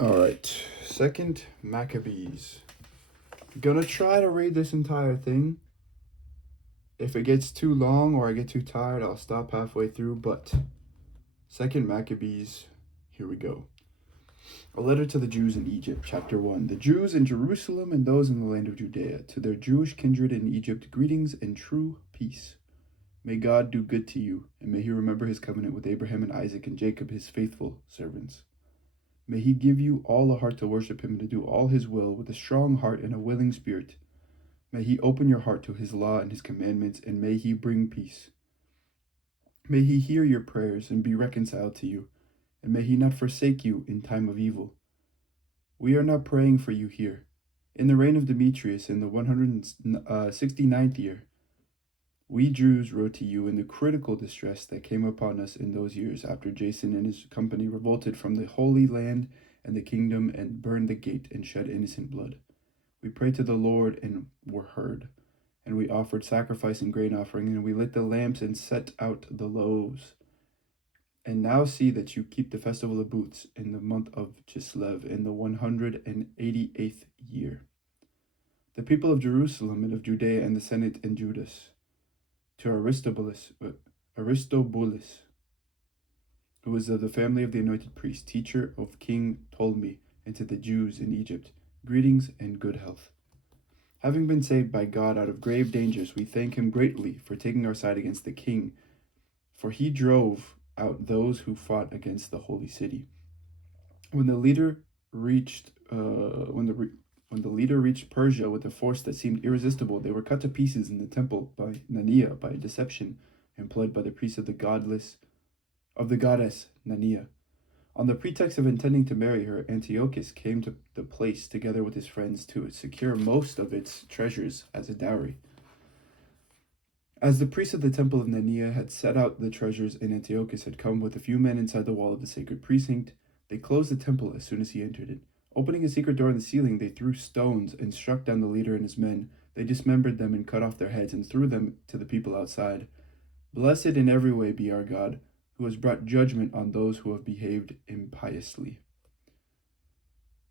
All right, Second Maccabees. Gonna try to read this entire thing. If it gets too long or I get too tired, I'll stop halfway through. But Second Maccabees, here we go. A letter to the Jews in Egypt, chapter 1. The Jews in Jerusalem and those in the land of Judea, to their Jewish kindred in Egypt, greetings and true peace. May God do good to you, and may he remember his covenant with Abraham and Isaac and Jacob, his faithful servants. May he give you all a heart to worship him and to do all his will with a strong heart and a willing spirit. May he open your heart to his law and his commandments, and may he bring peace. May he hear your prayers and be reconciled to you, and may he not forsake you in time of evil. We are now praying for you here. In the reign of Demetrius in the 169th year, we Jews wrote to you in the critical distress that came upon us in those years after Jason and his company revolted from the Holy Land and the kingdom and burned the gate and shed innocent blood. We prayed to the Lord and were heard, and we offered sacrifice and grain offering, and we lit the lamps and set out the loaves. And now see that you keep the festival of booths in the month of Chislev in the 188th year. The people of Jerusalem and of Judea and the Senate and Judas, to Aristobulus, who was of the family of the anointed priest, teacher of King Ptolemy, and to the Jews in Egypt, greetings and good health. Having been saved by God out of grave dangers, we thank him greatly for taking our side against the king, for he drove out those who fought against the holy city. When the leader reached Persia with a force that seemed irresistible, they were cut to pieces in the temple by Nania by deception, employed by the priests of the goddess Nania. On the pretext of intending to marry her, Antiochus came to the place together with his friends to secure most of its treasures as a dowry. As the priests of the temple of Nania had set out the treasures and Antiochus had come with a few men inside the wall of the sacred precinct, they closed the temple as soon as he entered it. Opening a secret door in the ceiling, they threw stones and struck down the leader and his men. They dismembered them and cut off their heads and threw them to the people outside. Blessed in every way be our God, who has brought judgment on those who have behaved impiously.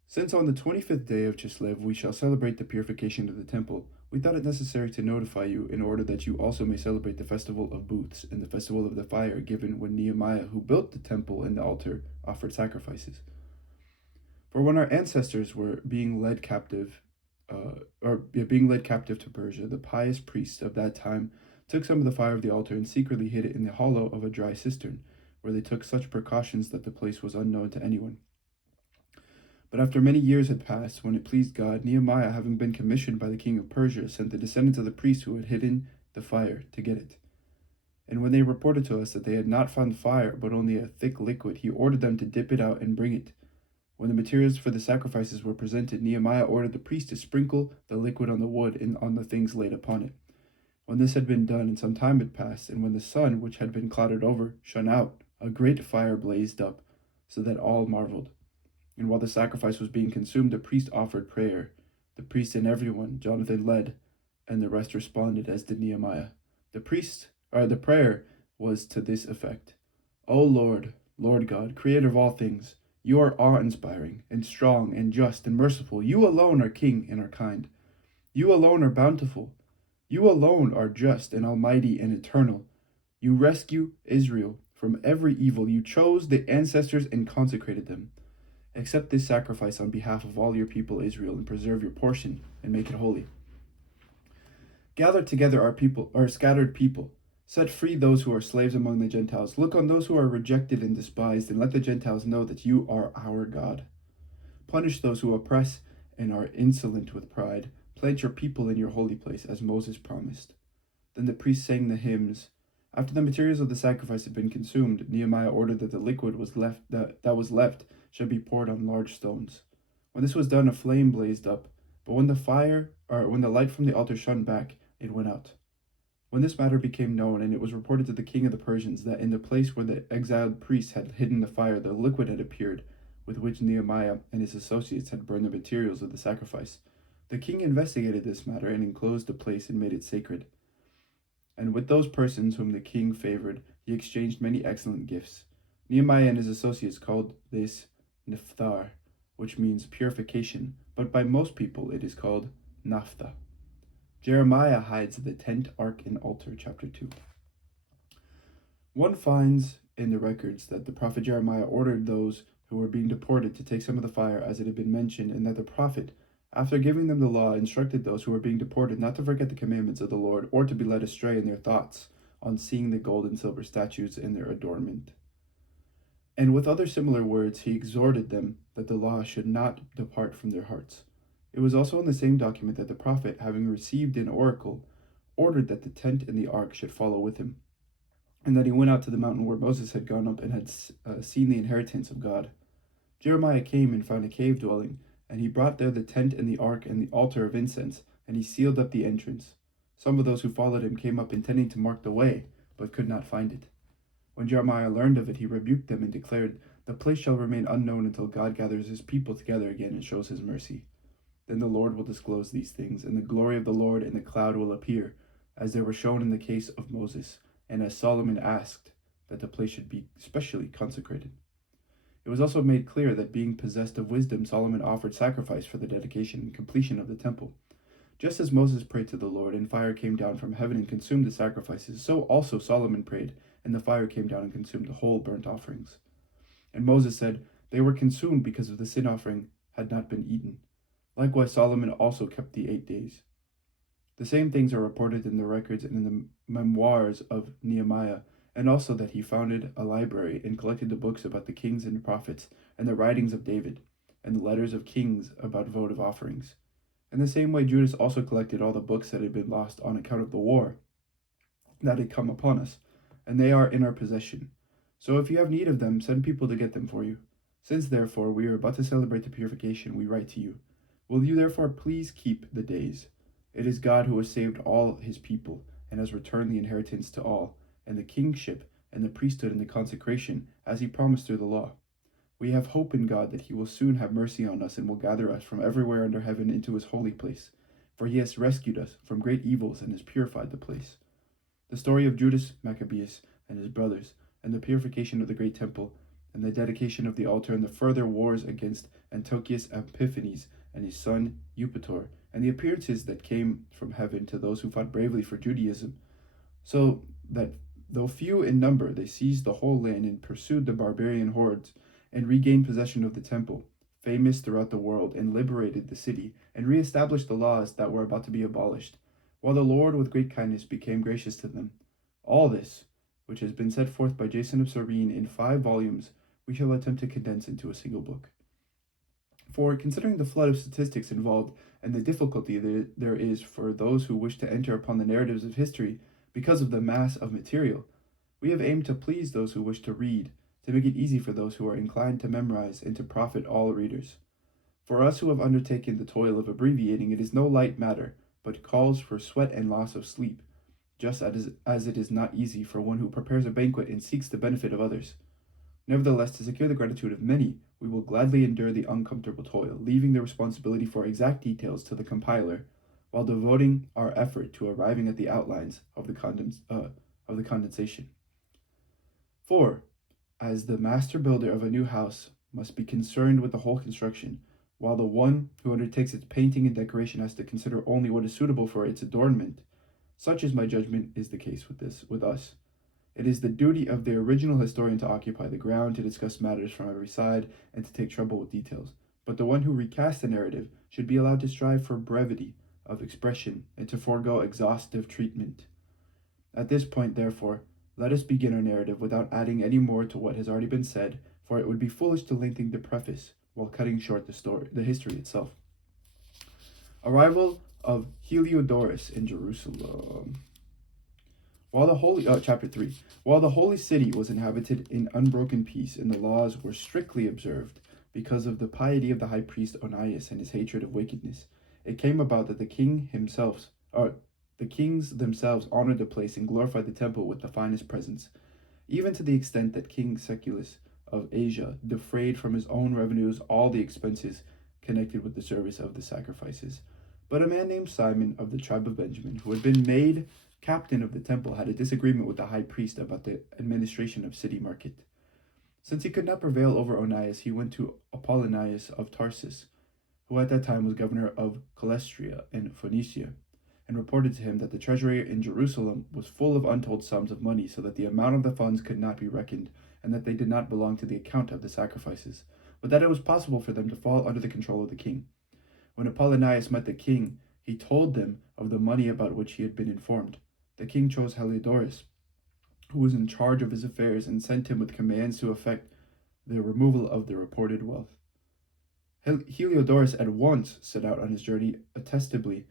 Since on the 25th day of Chislev we shall celebrate the purification of the temple, we thought it necessary to notify you in order that you also may celebrate the festival of booths and the festival of the fire given when Nehemiah, who built the temple and the altar, offered sacrifices. For when our ancestors were being led captive to Persia, the pious priests of that time took some of the fire of the altar and secretly hid it in the hollow of a dry cistern, where they took such precautions that the place was unknown to anyone. But after many years had passed, when it pleased God, Nehemiah, having been commissioned by the king of Persia, sent the descendants of the priests who had hidden the fire to get it. And when they reported to us that they had not found fire, but only a thick liquid, he ordered them to dip it out and bring it. When the materials for the sacrifices were presented, Nehemiah ordered the priest to sprinkle the liquid on the wood and on the things laid upon it. When this had been done, and some time had passed, and when the sun, which had been clouded over, shone out, a great fire blazed up, so that all marveled. And while the sacrifice was being consumed, the priest offered prayer. The priest and everyone, Jonathan led, and the rest responded, as did Nehemiah. The prayer was to this effect: O Lord, Lord God, creator of all things, you are awe-inspiring, and strong, and just, and merciful. You alone are king and are kind. You alone are bountiful. You alone are just, and almighty, and eternal. You rescue Israel from every evil. You chose the ancestors and consecrated them. Accept this sacrifice on behalf of all your people Israel, and preserve your portion, and make it holy. Gather together our scattered people. Set free those who are slaves among the Gentiles. Look on those who are rejected and despised, and let the Gentiles know that you are our God. Punish those who oppress and are insolent with pride. Plant your people in your holy place, as Moses promised. Then the priests sang the hymns. After the materials of the sacrifice had been consumed, Nehemiah ordered that the liquid that was left should be poured on large stones. When this was done, a flame blazed up, but when the light from the altar shone back, it went out. When this matter became known, and it was reported to the king of the Persians that in the place where the exiled priests had hidden the fire, the liquid had appeared, with which Nehemiah and his associates had burned the materials of the sacrifice, the king investigated this matter and enclosed the place and made it sacred. And with those persons whom the king favored, he exchanged many excellent gifts. Nehemiah and his associates called this Nifthar, which means purification, but by most people it is called naphtha. Jeremiah hides the tent, ark, and altar, chapter 2. One finds in the records that the prophet Jeremiah ordered those who were being deported to take some of the fire as it had been mentioned, and that the prophet, after giving them the law, instructed those who were being deported not to forget the commandments of the Lord or to be led astray in their thoughts on seeing the gold and silver statues in their adornment. And with other similar words, he exhorted them that the law should not depart from their hearts. It was also in the same document that the prophet, having received an oracle, ordered that the tent and the ark should follow with him, and that he went out to the mountain where Moses had gone up and had seen the inheritance of God. Jeremiah came and found a cave dwelling, and he brought there the tent and the ark and the altar of incense, and he sealed up the entrance. Some of those who followed him came up intending to mark the way, but could not find it. When Jeremiah learned of it, he rebuked them and declared, "The place shall remain unknown until God gathers his people together again and shows his mercy. Then the Lord will disclose these things, and the glory of the Lord in the cloud will appear, as they were shown in the case of Moses, and as Solomon asked that the place should be specially consecrated." It was also made clear that, being possessed of wisdom, Solomon offered sacrifice for the dedication and completion of the temple. Just as Moses prayed to the Lord, and fire came down from heaven and consumed the sacrifices, so also Solomon prayed, and the fire came down and consumed the whole burnt offerings. And Moses said, "They were consumed because of the sin offering had not been eaten." Likewise, Solomon also kept the 8 days. The same things are reported in the records and in the memoirs of Nehemiah, and also that he founded a library and collected the books about the kings and prophets, and the writings of David, and the letters of kings about votive offerings. In the same way, Judas also collected all the books that had been lost on account of the war that had come upon us, and they are in our possession. So if you have need of them, send people to get them for you. Since, therefore, we are about to celebrate the purification, we write to you. Will you therefore please keep the days? It is God who has saved all his people, and has returned the inheritance to all, and the kingship, and the priesthood, and the consecration, as he promised through the law. We have hope in God that he will soon have mercy on us, and will gather us from everywhere under heaven into his holy place. For he has rescued us from great evils, and has purified the place. The story of Judas Maccabees and his brothers, and the purification of the great temple, and the dedication of the altar, and the further wars against Antiochus Epiphanes and his son Eupator, and the appearances that came from heaven to those who fought bravely for Judaism, so that, though few in number, they seized the whole land and pursued the barbarian hordes, and regained possession of the temple, famous throughout the world, and liberated the city, and re-established the laws that were about to be abolished, while the Lord with great kindness became gracious to them. All this, which has been set forth by Jason of Cyrene in 5 volumes, we shall attempt to condense into a single book. For, considering the flood of statistics involved, and the difficulty there is for those who wish to enter upon the narratives of history because of the mass of material, we have aimed to please those who wish to read, to make it easy for those who are inclined to memorize, and to profit all readers. For us who have undertaken the toil of abbreviating, it is no light matter, but calls for sweat and loss of sleep, just as it is not easy for one who prepares a banquet and seeks the benefit of others. Nevertheless, to secure the gratitude of many, we will gladly endure the uncomfortable toil, leaving the responsibility for exact details to the compiler, while devoting our effort to arriving at the outlines of the condensation. For, as the master builder of a new house must be concerned with the whole construction, while the one who undertakes its painting and decoration has to consider only what is suitable for its adornment, such is my judgment is the case with us. It is the duty of the original historian to occupy the ground, to discuss matters from every side, and to take trouble with details. But the one who recasts the narrative should be allowed to strive for brevity of expression, and to forego exhaustive treatment. At this point, therefore, let us begin our narrative without adding any more to what has already been said, for it would be foolish to lengthen the preface while cutting short the history itself. Arrival of Heliodorus in Jerusalem. Chapter 3. While the holy city was inhabited in unbroken peace, and the laws were strictly observed, because of the piety of the high priest Onias and his hatred of wickedness, it came about that the kings themselves honored the place and glorified the temple with the finest presents, even to the extent that King Seculus of Asia defrayed from his own revenues all the expenses connected with the service of the sacrifices. But a man named Simon of the tribe of Benjamin, who had been made captain of the temple, had a disagreement with the high priest about the administration of city market. Since he could not prevail over Onias, he went to Apollonius of Tarsus, who at that time was governor of Colestria in Phoenicia, and reported to him that the treasury in Jerusalem was full of untold sums of money, so that the amount of the funds could not be reckoned, and that they did not belong to the account of the sacrifices, but that it was possible for them to fall under the control of the king. When Apollonius met the king, he told them of the money about which he had been informed. The king chose Heliodorus, who was in charge of his affairs, and sent him with commands to effect the removal of the reported wealth. Heliodorus at once set out on his journey, ostensibly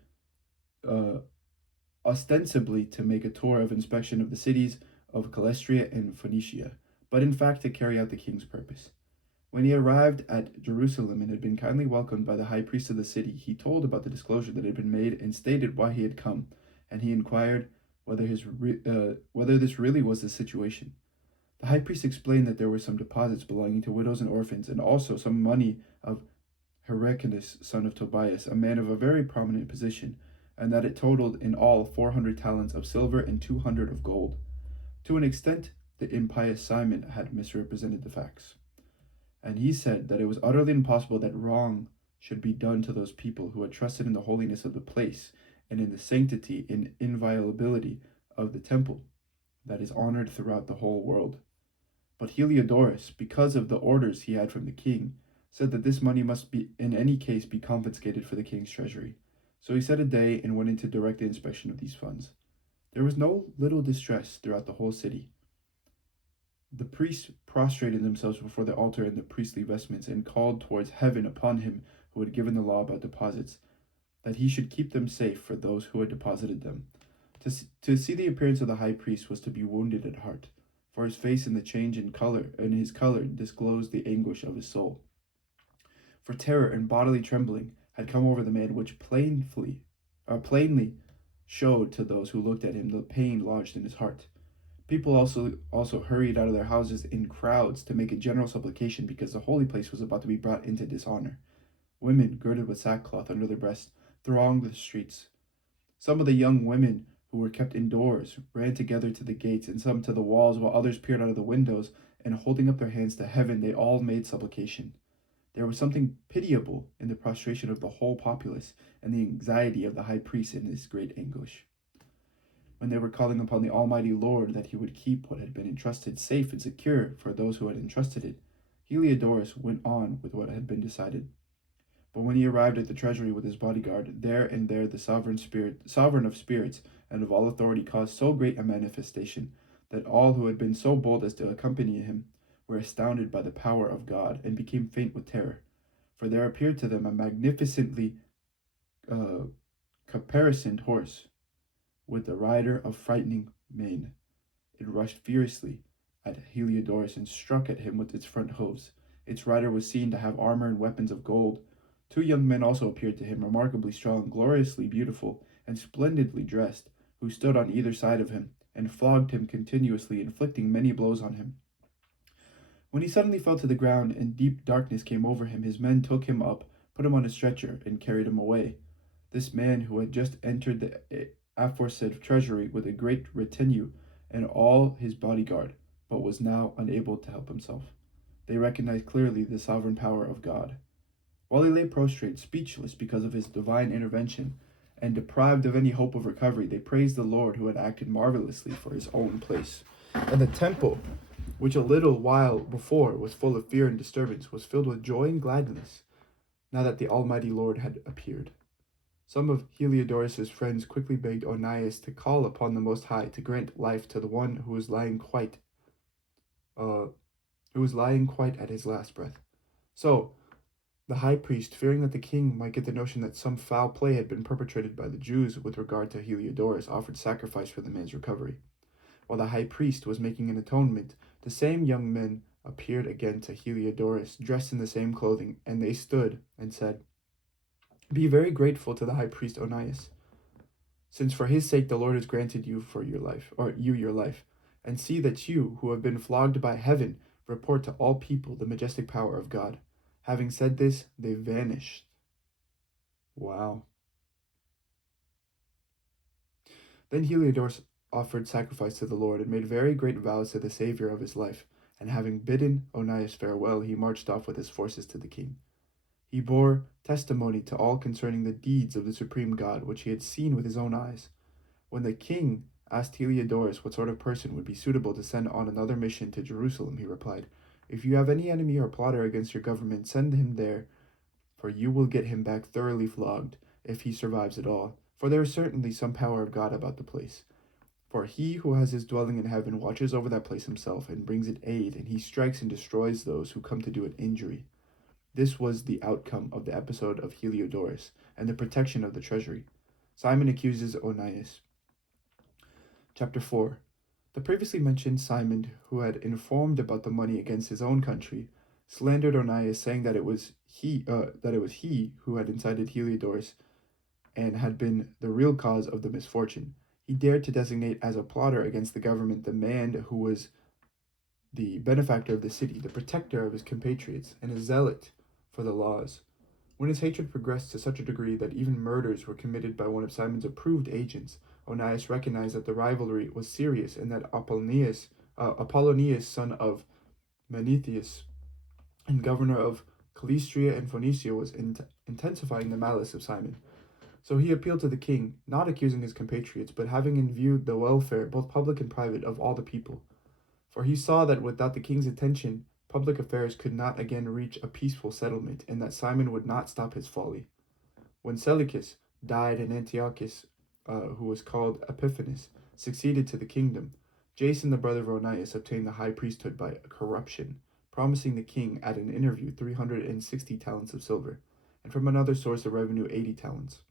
to make a tour of inspection of the cities of Calestria and Phoenicia, but in fact to carry out the king's purpose. When he arrived at Jerusalem and had been kindly welcomed by the high priest of the city, he told about the disclosure that had been made and stated why he had come, and he inquired whether this really was the situation. The high priest explained that there were some deposits belonging to widows and orphans, and also some money of Hyrcanus, son of Tobias, a man of a very prominent position, and that it totaled in all 400 talents of silver and 200 of gold. To an extent, the impious Simon had misrepresented the facts, and he said that it was utterly impossible that wrong should be done to those people who had trusted in the holiness of the place and in the sanctity and inviolability of the temple that is honored throughout the whole world. But Heliodorus, because of the orders he had from the king, said that this money must be in any case be confiscated for the king's treasury. So he set a day and went in to direct the inspection of these funds. There was no little distress throughout the whole city. The priests prostrated themselves before the altar in the priestly vestments and called towards heaven upon him who had given the law about deposits, that he should keep them safe for those who had deposited them. To see the appearance of the high priest was to be wounded at heart, for his face and the change in his color disclosed the anguish of his soul. For terror and bodily trembling had come over the man, which plainly showed to those who looked at him the pain lodged in his heart. People also hurried out of their houses in crowds to make a general supplication, because the holy place was about to be brought into dishonor. Women, girded with sackcloth under their breasts, thronged the streets. Some of the young women who were kept indoors ran together to the gates, and some to the walls, while others peered out of the windows, and holding up their hands to heaven, they all made supplication. There was something pitiable in the prostration of the whole populace, and the anxiety of the high priest in his great anguish. When they were calling upon the Almighty Lord that he would keep what had been entrusted safe and secure for those who had entrusted it, Heliodorus went on with what had been decided. But when he arrived at the treasury with his bodyguard, there the sovereign of spirits and of all authority caused so great a manifestation that all who had been so bold as to accompany him were astounded by the power of God and became faint with terror. For there appeared to them a magnificently caparisoned horse, with the rider of frightening mane. It rushed fiercely at Heliodorus and struck at him with its front hoofs. Its rider was seen to have armor and weapons of gold. 2 young men also appeared to him, remarkably strong, gloriously beautiful, and splendidly dressed, who stood on either side of him, and flogged him continuously, inflicting many blows on him. When he suddenly fell to the ground and deep darkness came over him, his men took him up, put him on a stretcher, and carried him away. This man, who had just entered the aforesaid treasury with a great retinue and all his bodyguard, but was now unable to help himself. They recognized clearly the sovereign power of God. While he lay prostrate, speechless because of his divine intervention, and deprived of any hope of recovery, they praised the Lord who had acted marvelously for his own place. And the temple, which a little while before was full of fear and disturbance, was filled with joy and gladness, now that the Almighty Lord had appeared. Some of Heliodorus' friends quickly begged Onias to call upon the Most High to grant life to the one who was lying quite at his last breath. So the high priest, fearing that the king might get the notion that some foul play had been perpetrated by the Jews with regard to Heliodorus, offered sacrifice for the man's recovery. While the high priest was making an atonement, the same young men appeared again to Heliodorus, dressed in the same clothing, and they stood and said, "Be very grateful to the high priest Onias, since for his sake the Lord has granted you your life, and see that you, who have been flogged by heaven, report to all people the majestic power of God." Having said this, they vanished. Wow. Then Heliodorus offered sacrifice to the Lord and made very great vows to the Savior of his life, And having bidden Onias farewell, he marched off with his forces to the king. He bore testimony to all concerning the deeds of the supreme God, which he had seen with his own eyes. When the king asked Heliodorus what sort of person would be suitable to send on another mission to Jerusalem, he replied, "If you have any enemy or plotter against your government, send him there, for you will get him back thoroughly flogged, if he survives at all. For there is certainly some power of God about the place. For he who has his dwelling in heaven watches over that place himself, and brings it aid, and he strikes and destroys those who come to do it injury." This was the outcome of the episode of Heliodorus and the protection of the treasury. Simon accuses Onias. Chapter 4. The previously mentioned Simon, who had informed about the money against his own country, slandered Onias, saying that it was he who had incited Heliodorus and had been the real cause of the misfortune. He dared to designate as a plotter against the government the man who was the benefactor of the city, the protector of his compatriots, and a zealot for the laws. When his hatred progressed to such a degree that even murders were committed by one of Simon's approved agents, Onias recognized that the rivalry was serious and that Apollonius, son of Menethius and governor of Calistria and Phoenicia, was intensifying the malice of Simon. So he appealed to the king, not accusing his compatriots, but having in view the welfare, both public and private, of all the people. For he saw that without the king's attention, public affairs could not again reach a peaceful settlement, and that Simon would not stop his folly. When Seleucus died and Antiochus, who was called Epiphanes, succeeded to the kingdom, Jason, the brother of Onias, obtained the high priesthood by corruption, promising the king at an interview 360 talents of silver, and from another source of revenue 80 talents.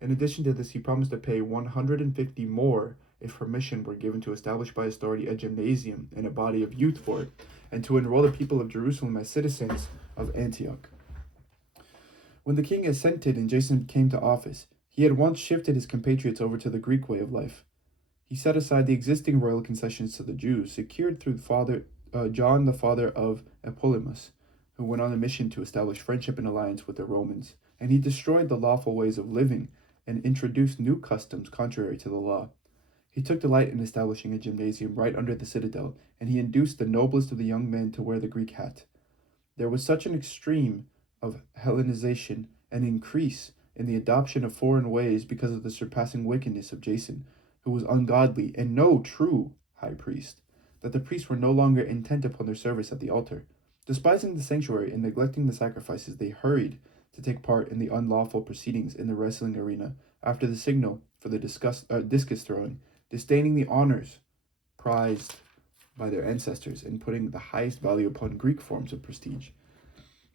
In addition to this, he promised to pay 150 more if permission were given to establish by authority a gymnasium and a body of youth for it, and to enroll the people of Jerusalem as citizens of Antioch. When the king assented and Jason came to office, he at once shifted his compatriots over to the Greek way of life. He set aside the existing royal concessions to the Jews, secured through John, the father of Epolemus, who went on a mission to establish friendship and alliance with the Romans, and he destroyed the lawful ways of living and introduced new customs contrary to the law. He took delight in establishing a gymnasium right under the citadel, and he induced the noblest of the young men to wear the Greek hat. There was such an extreme of Hellenization and increase in the adoption of foreign ways because of the surpassing wickedness of Jason, who was ungodly and no true high priest, that the priests were no longer intent upon their service at the altar. Despising the sanctuary and neglecting the sacrifices, they hurried to take part in the unlawful proceedings in the wrestling arena after the signal for the discus throwing, disdaining the honors prized by their ancestors and putting the highest value upon Greek forms of prestige.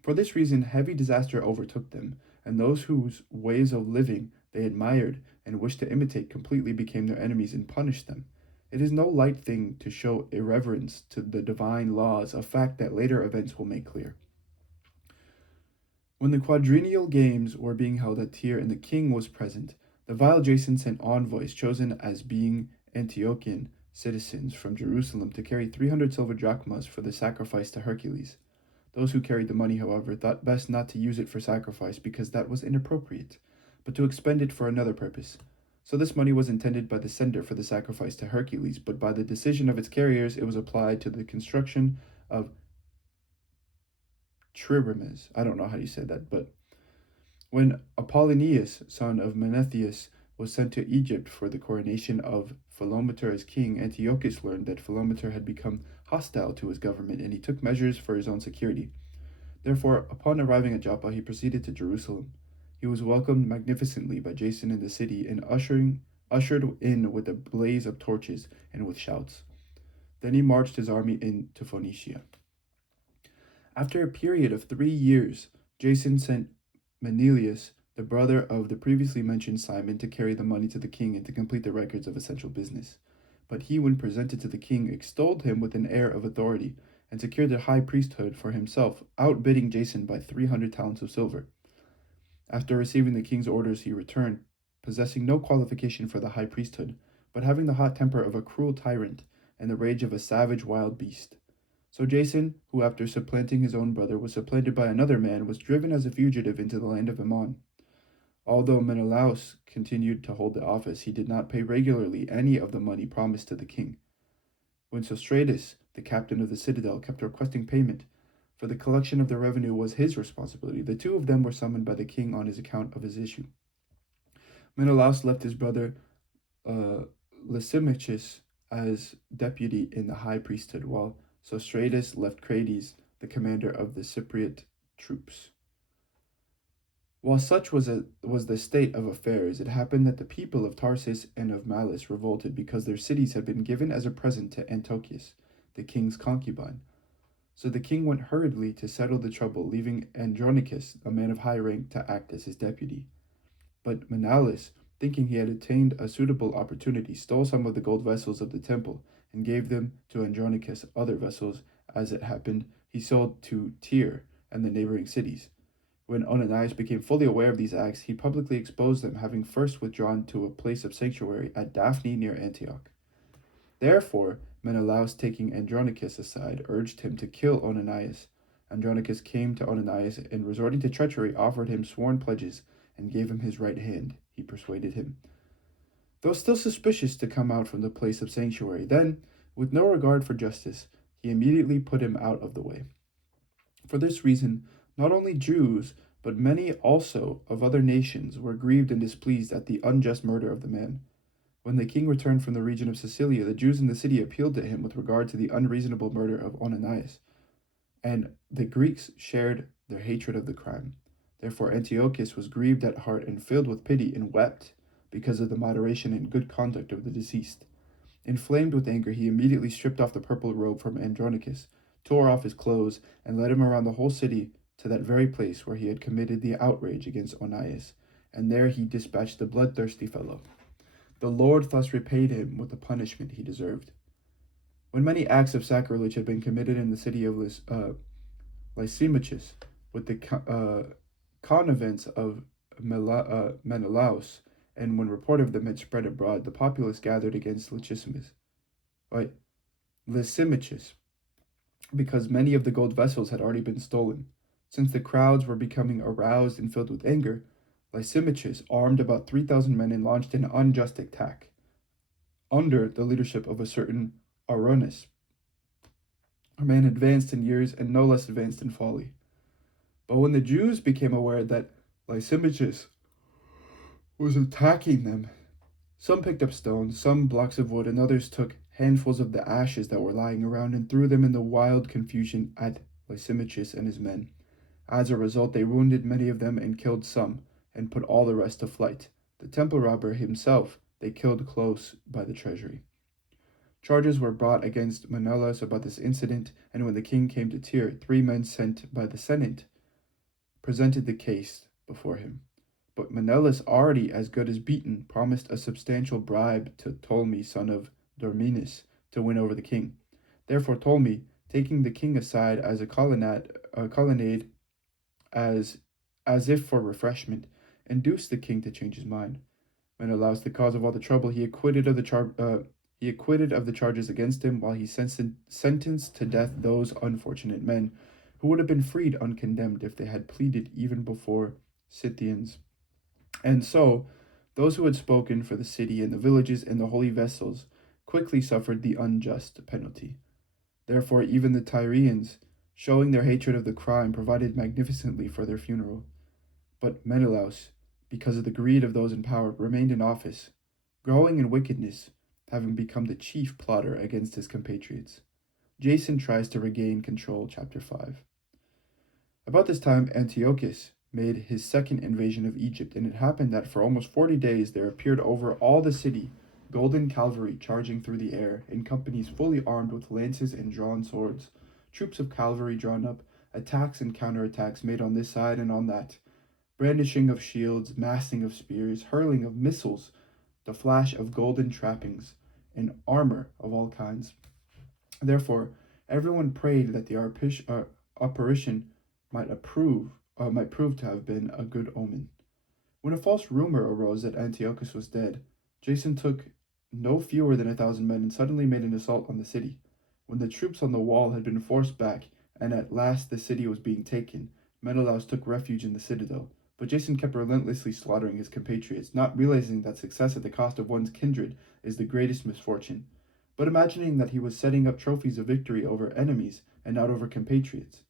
For this reason, heavy disaster overtook them, and those whose ways of living they admired and wished to imitate completely became their enemies and punished them. It is no light thing to show irreverence to the divine laws, a fact that later events will make clear. When the quadrennial games were being held at Tyre and the king was present, the vile Jason sent envoys chosen as being Antiochian citizens from Jerusalem to carry 300 silver drachmas for the sacrifice to Hercules. Those who carried the money, however, thought best not to use it for sacrifice because that was inappropriate, but to expend it for another purpose. So this money was intended by the sender for the sacrifice to Hercules, but by the decision of its carriers, it was applied to the construction of triremes. I don't know how you say that, but when Apollonius, son of Menethius, was sent to Egypt for the coronation of Philometor as king, Antiochus learned that Philometor had become hostile to his government, and he took measures for his own security. Therefore, upon arriving at Joppa, he proceeded to Jerusalem. He was welcomed magnificently by Jason in the city and ushered in with a blaze of torches and with shouts. Then he marched his army into Phoenicia. After a period of 3 years, Jason sent Menelaus, the brother of the previously mentioned Simon, to carry the money to the king and to complete the records of essential business. But he, when presented to the king, extolled him with an air of authority, and secured the high priesthood for himself, outbidding Jason by 300 talents of silver. After receiving the king's orders, he returned, possessing no qualification for the high priesthood, but having the hot temper of a cruel tyrant and the rage of a savage wild beast. So Jason, who after supplanting his own brother was supplanted by another man, was driven as a fugitive into the land of Ammon. Although Menelaus continued to hold the office, he did not pay regularly any of the money promised to the king. When Sostratus, the captain of the citadel, kept requesting payment, for the collection of the revenue was his responsibility, the two of them were summoned by the king on his account of his issue. Menelaus left his brother uh, Lysimachus as deputy in the high priesthood, while Sostratus left Crates, the commander of the Cypriot troops. While such was the state of affairs, it happened that the people of Tarsus and of Malis revolted because their cities had been given as a present to Antiochus, the king's concubine. So the king went hurriedly to settle the trouble, leaving Andronicus, a man of high rank, to act as his deputy. But Menelaus, thinking he had attained a suitable opportunity, stole some of the gold vessels of the temple and gave them to Andronicus. Other vessels, as it happened, he sold to Tyre and the neighboring cities. When Onias became fully aware of these acts, he publicly exposed them, having first withdrawn to a place of sanctuary at Daphne near Antioch. Therefore, Menelaus, taking Andronicus aside, urged him to kill Onias. Andronicus came to Onias and, resorting to treachery, offered him sworn pledges and gave him his right hand. He persuaded him, though still suspicious, to come out from the place of sanctuary. Then, with no regard for justice, he immediately put him out of the way. For this reason, not only Jews, but many also of other nations were grieved and displeased at the unjust murder of the man. When the king returned from the region of Sicilia, the Jews in the city appealed to him with regard to the unreasonable murder of Onias, and the Greeks shared their hatred of the crime. Therefore Antiochus was grieved at heart and filled with pity and wept because of the moderation and good conduct of the deceased. Inflamed with anger, he immediately stripped off the purple robe from Andronicus, tore off his clothes, and led him around the whole city to that very place where he had committed the outrage against Onias, and there he dispatched the bloodthirsty fellow. The Lord thus repaid him with the punishment he deserved. When many acts of sacrilege had been committed in the city of Lysimachus, with the connivance of Menelaus, and when report of them had spread abroad, the populace gathered against Lysimachus, because many of the gold vessels had already been stolen. Since the crowds were becoming aroused and filled with anger, Lysimachus armed about 3,000 men and launched an unjust attack, under the leadership of a certain Aronis, a man advanced in years and no less advanced in folly. But when the Jews became aware that Lysimachus was attacking them, some picked up stones, some blocks of wood, and others took handfuls of the ashes that were lying around and threw them in the wild confusion at Lysimachus and his men. As a result, they wounded many of them and killed some, and put all the rest to flight. The temple robber himself they killed close by the treasury. Charges were brought against Menelaus about this incident, and when the king came to Tyre, 3 men sent by the Senate presented the case before him. But Menelaus, already as good as beaten, promised a substantial bribe to Ptolemy, son of Dorminus, to win over the king. Therefore Ptolemy, taking the king aside as a colonnade as if for refreshment, induced the king to change his mind. Menelaus, the cause of all the trouble, he acquitted of the charges against him, while he sentenced to death those unfortunate men who would have been freed uncondemned if they had pleaded even before Scythians. And so those who had spoken for the city and the villages and the holy vessels quickly suffered the unjust penalty. Therefore even the Tyrians, showing their hatred of the crime, provided magnificently for their funeral. But Menelaus, because of the greed of those in power, remained in office, growing in wickedness, having become the chief plotter against his compatriots. Jason tries to regain control, chapter 5. About this time, Antiochus made his second invasion of Egypt, and it happened that for almost 40 days there appeared over all the city golden cavalry charging through the air, in companies fully armed with lances and drawn swords, troops of cavalry drawn up, attacks and counterattacks made on this side and on that, brandishing of shields, massing of spears, hurling of missiles, the flash of golden trappings, and armor of all kinds. Therefore, everyone prayed that the apparition might prove to have been a good omen. When a false rumor arose that Antiochus was dead, Jason took no fewer than 1,000 men and suddenly made an assault on the city. When the troops on the wall had been forced back, and at last the city was being taken, Menelaus took refuge in the citadel. But Jason kept relentlessly slaughtering his compatriots, not realizing that success at the cost of one's kindred is the greatest misfortune. but imagining that he was setting up trophies of victory over enemies and not over compatriots.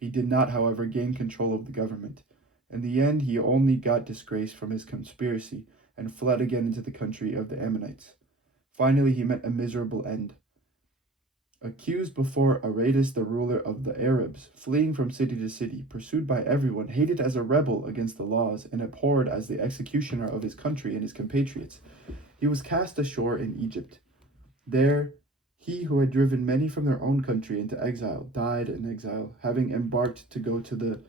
He did not, however, gain control of the government. In the end, he only got disgrace from his conspiracy and fled again into the country of the Ammonites. Finally, he met a miserable end. Accused before Aretas, the ruler of the Arabs, fleeing from city to city, pursued by everyone, hated as a rebel against the laws, and abhorred as the executioner of his country and his compatriots, he was cast ashore in Egypt. There, he who had driven many from their own country into exile died in exile, having embarked to go to the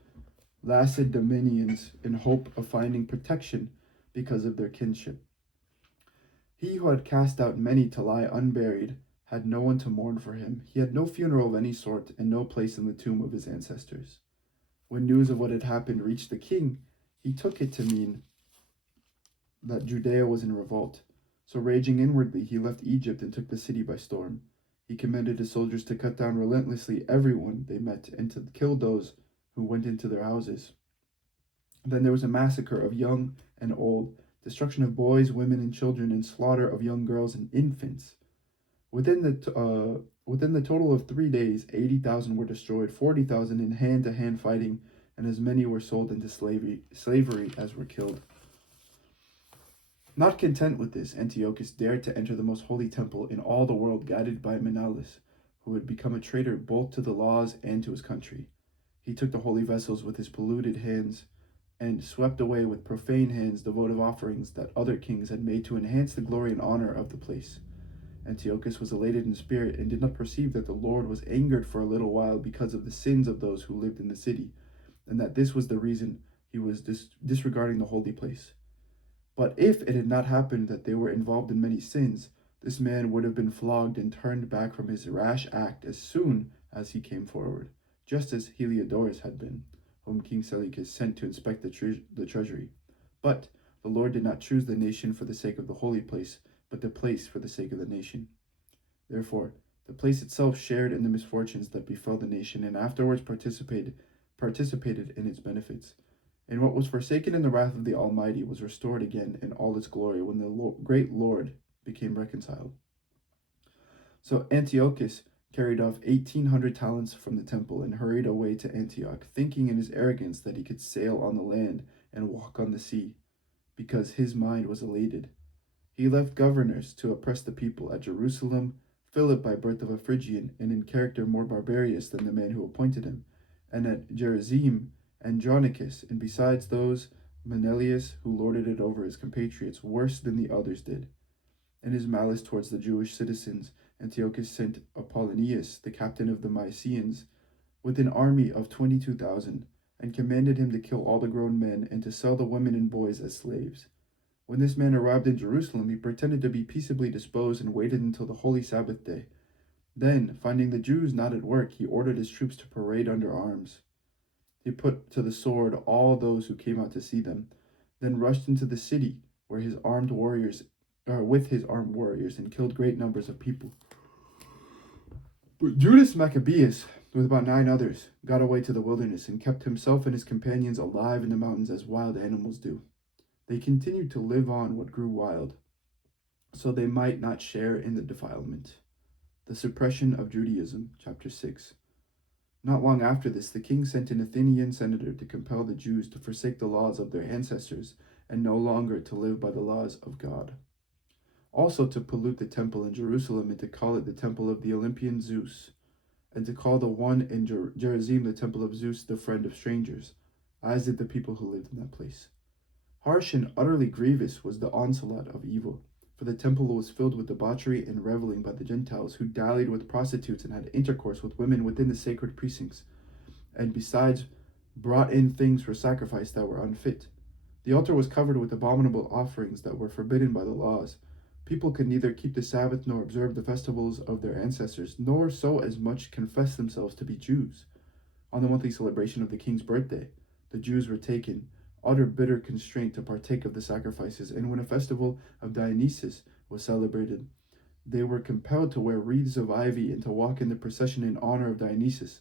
Lacedaemonians in hope of finding protection because of their kinship. He who had cast out many to lie unburied had no one to mourn for him. He had no funeral of any sort and no place in the tomb of his ancestors. When news of what had happened reached the king, he took it to mean that Judea was in revolt. So raging inwardly, he left Egypt and took the city by storm. He commanded his soldiers to cut down relentlessly everyone they met and to kill those who went into their houses. Then there was a massacre of young and old, destruction of boys, women, and children, and slaughter of young girls and infants. Within the total of 3 days, 80,000 were destroyed, 40,000 in hand-to-hand fighting, and as many were sold into slavery as were killed. Not content with this, Antiochus dared to enter the most holy temple in all the world, guided by Menelaus, who had become a traitor both to the laws and to his country. He took the holy vessels with his polluted hands and swept away with profane hands the votive offerings that other kings had made to enhance the glory and honor of the place. Antiochus was elated in spirit and did not perceive that the Lord was angered for a little while because of the sins of those who lived in the city, and that this was the reason he was disregarding the holy place. But if it had not happened that they were involved in many sins, this man would have been flogged and turned back from his rash act as soon as he came forward, just as Heliodorus had been, whom King Seleucus sent to inspect the treasury. But the Lord did not choose the nation for the sake of the holy place, but the place for the sake of the nation. Therefore, the place itself shared in the misfortunes that befell the nation, and afterwards participated in its benefits. And what was forsaken in the wrath of the Almighty was restored again in all its glory when the great Lord became reconciled. So Antiochus carried off 1,800 talents from the temple and hurried away to Antioch, thinking in his arrogance that he could sail on the land and walk on the sea, because his mind was elated. He left governors to oppress the people at Jerusalem, Philip by birth of a Phrygian, and in character more barbarous than the man who appointed him, and at Gerizim, Andronicus, and besides those, Menelaus, who lorded it over his compatriots worse than the others did. In his malice towards the Jewish citizens, Antiochus sent Apollonius, the captain of the Mysians, with an army of 22,000, and commanded him to kill all the grown men and to sell the women and boys as slaves. When this man arrived in Jerusalem, he pretended to be peaceably disposed and waited until the holy Sabbath day. Then, finding the Jews not at work, he ordered his troops to parade under arms. He put to the sword all those who came out to see them, then rushed into the city with his armed warriors, and killed great numbers of people. But Judas Maccabees, with about 9 others, got away to the wilderness and kept himself and his companions alive in the mountains as wild animals do. They continued to live on what grew wild, so they might not share in the defilement. The suppression of Judaism, chapter 6. Not long after this, the king sent an Athenian senator to compel the Jews to forsake the laws of their ancestors and no longer to live by the laws of God. Also to pollute the temple in Jerusalem and to call it the temple of the Olympian Zeus, and to call the one in Gerizim the temple of Zeus, the friend of strangers, as did the people who lived in that place. Harsh and utterly grievous was the onslaught of evil, for the temple was filled with debauchery and reveling by the Gentiles, who dallied with prostitutes and had intercourse with women within the sacred precincts, and besides brought in things for sacrifice that were unfit. The altar was covered with abominable offerings that were forbidden by the laws. People could neither keep the Sabbath nor observe the festivals of their ancestors, nor so as much confess themselves to be Jews. On the monthly celebration of the king's birthday, the Jews were taken utter bitter constraint to partake of the sacrifices, and when a festival of Dionysus was celebrated, they were compelled to wear wreaths of ivy and to walk in the procession in honor of Dionysus.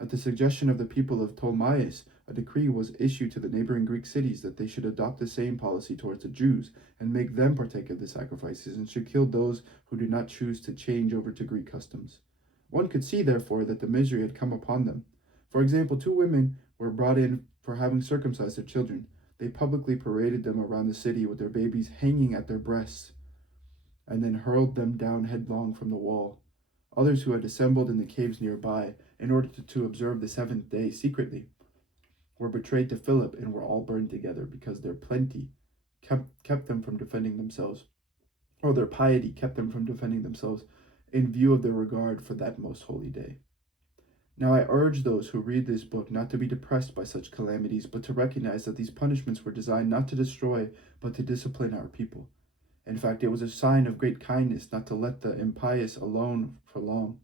At the suggestion of the people of Ptolemais, a decree was issued to the neighboring Greek cities that they should adopt the same policy towards the Jews and make them partake of the sacrifices, and should kill those who did not choose to change over to Greek customs. One could see, therefore, that the misery had come upon them. For example, 2 women were brought in for having circumcised their children. They publicly paraded them around the city with their babies hanging at their breasts, and then hurled them down headlong from the wall. Others who had assembled in the caves nearby, in order to observe the seventh day secretly, were betrayed to Philip and were all burned together, because their plenty kept them from defending themselves, or their piety kept them from defending themselves in view of their regard for that most holy day. Now I urge those who read this book not to be depressed by such calamities, but to recognize that these punishments were designed not to destroy, but to discipline our people. In fact, it was a sign of great kindness not to let the impious alone for long,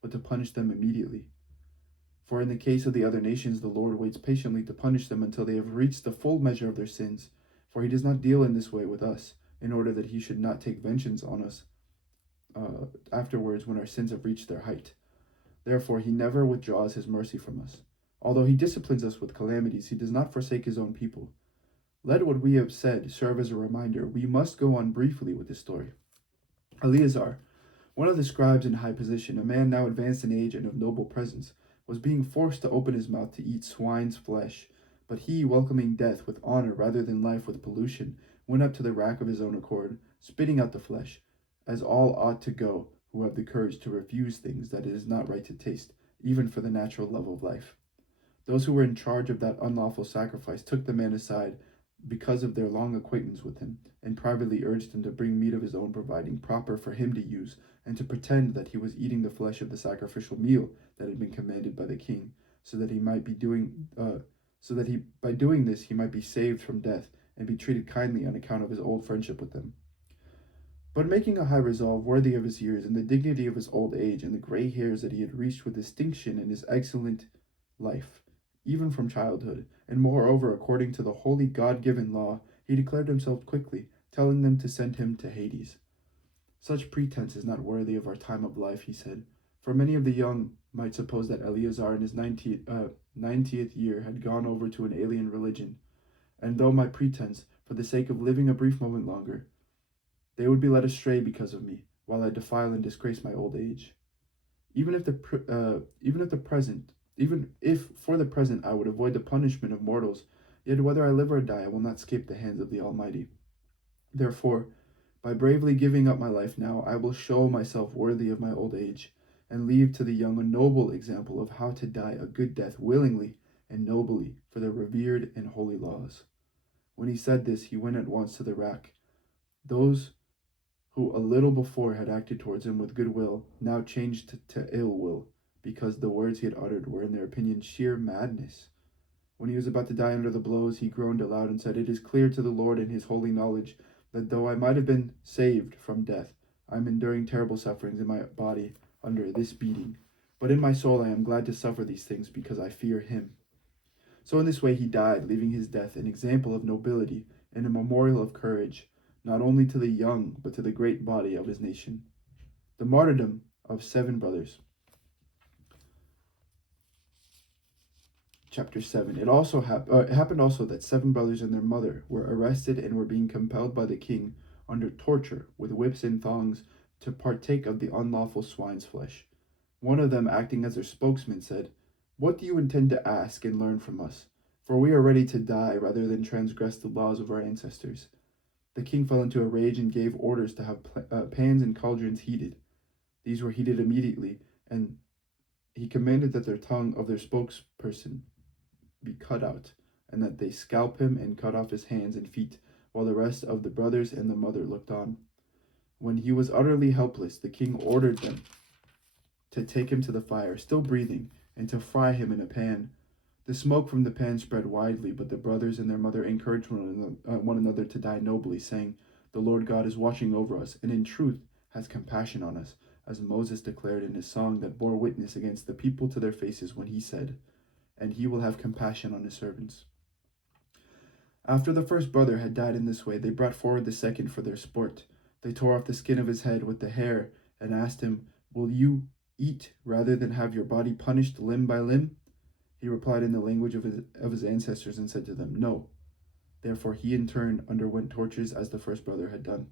but to punish them immediately. For in the case of the other nations, the Lord waits patiently to punish them until they have reached the full measure of their sins. For he does not deal in this way with us, in order that he should not take vengeance on us afterwards when our sins have reached their height. Therefore, he never withdraws his mercy from us. Although he disciplines us with calamities, he does not forsake his own people. Let what we have said serve as a reminder. We must go on briefly with this story. Eleazar, one of the scribes in high position, a man now advanced in age and of noble presence, was being forced to open his mouth to eat swine's flesh. But he, welcoming death with honor rather than life with pollution, went up to the rack of his own accord, spitting out the flesh, as all ought to go who have the courage to refuse things that it is not right to taste, even for the natural love of life. Those who were in charge of that unlawful sacrifice took the man aside because of their long acquaintance with him, and privately urged him to bring meat of his own providing, proper for him to use, and to pretend that he was eating the flesh of the sacrificial meal that had been commanded by the king, so that by doing this he might be saved from death and be treated kindly on account of his old friendship with them. But making a high resolve worthy of his years and the dignity of his old age and the gray hairs that he had reached with distinction in his excellent life, even from childhood, and moreover according to the holy God-given law, he declared himself quickly, telling them to send him to Hades. Such pretense is not worthy of our time of life, he said, for many of the young might suppose that Eleazar in his 90th year had gone over to an alien religion, and though my pretense, for the sake of living a brief moment longer, they would be led astray because of me, while I defile and disgrace my old age. Even if for the present I would avoid the punishment of mortals, yet whether I live or die, I will not escape the hands of the Almighty. Therefore, by bravely giving up my life now, I will show myself worthy of my old age, and leave to the young a noble example of how to die a good death willingly and nobly for the revered and holy laws. When he said this, he went at once to the rack. Those who a little before had acted towards him with good will, now changed to ill will, because the words he had uttered were in their opinion sheer madness. When he was about to die under the blows, he groaned aloud and said, "It is clear to the Lord in his holy knowledge that though I might have been saved from death, I am enduring terrible sufferings in my body under this beating. But in my soul I am glad to suffer these things because I fear him." So in this way he died, leaving his death an example of nobility and a memorial of courage, not only to the young, but to the great body of his nation. The martyrdom of 7 brothers. Chapter 7. It happened also that 7 brothers and their mother were arrested and were being compelled by the king under torture with whips and thongs to partake of the unlawful swine's flesh. One of them, acting as their spokesman, said, "What do you intend to ask and learn from us? For we are ready to die rather than transgress the laws of our ancestors." The king fell into a rage and gave orders to have pans and cauldrons heated. These were heated immediately, and he commanded that their tongue of their spokesperson be cut out, and that they scalp him and cut off his hands and feet, while the rest of the brothers and the mother looked on. When he was utterly helpless, the king ordered them to take him to the fire, still breathing, and to fry him in a pan. The smoke from the pan spread widely, but the brothers and their mother encouraged one another to die nobly, saying, "The Lord God is watching over us, and in truth has compassion on us," as Moses declared in his song that bore witness against the people to their faces when he said, "And he will have compassion on his servants." After the first brother had died in this way, they brought forward the second for their sport. They tore off the skin of his head with the hair, and asked him, "Will you eat rather than have your body punished limb by limb?" He replied in the language of his ancestors and said to them, "No." Therefore he in turn underwent tortures as the first brother had done.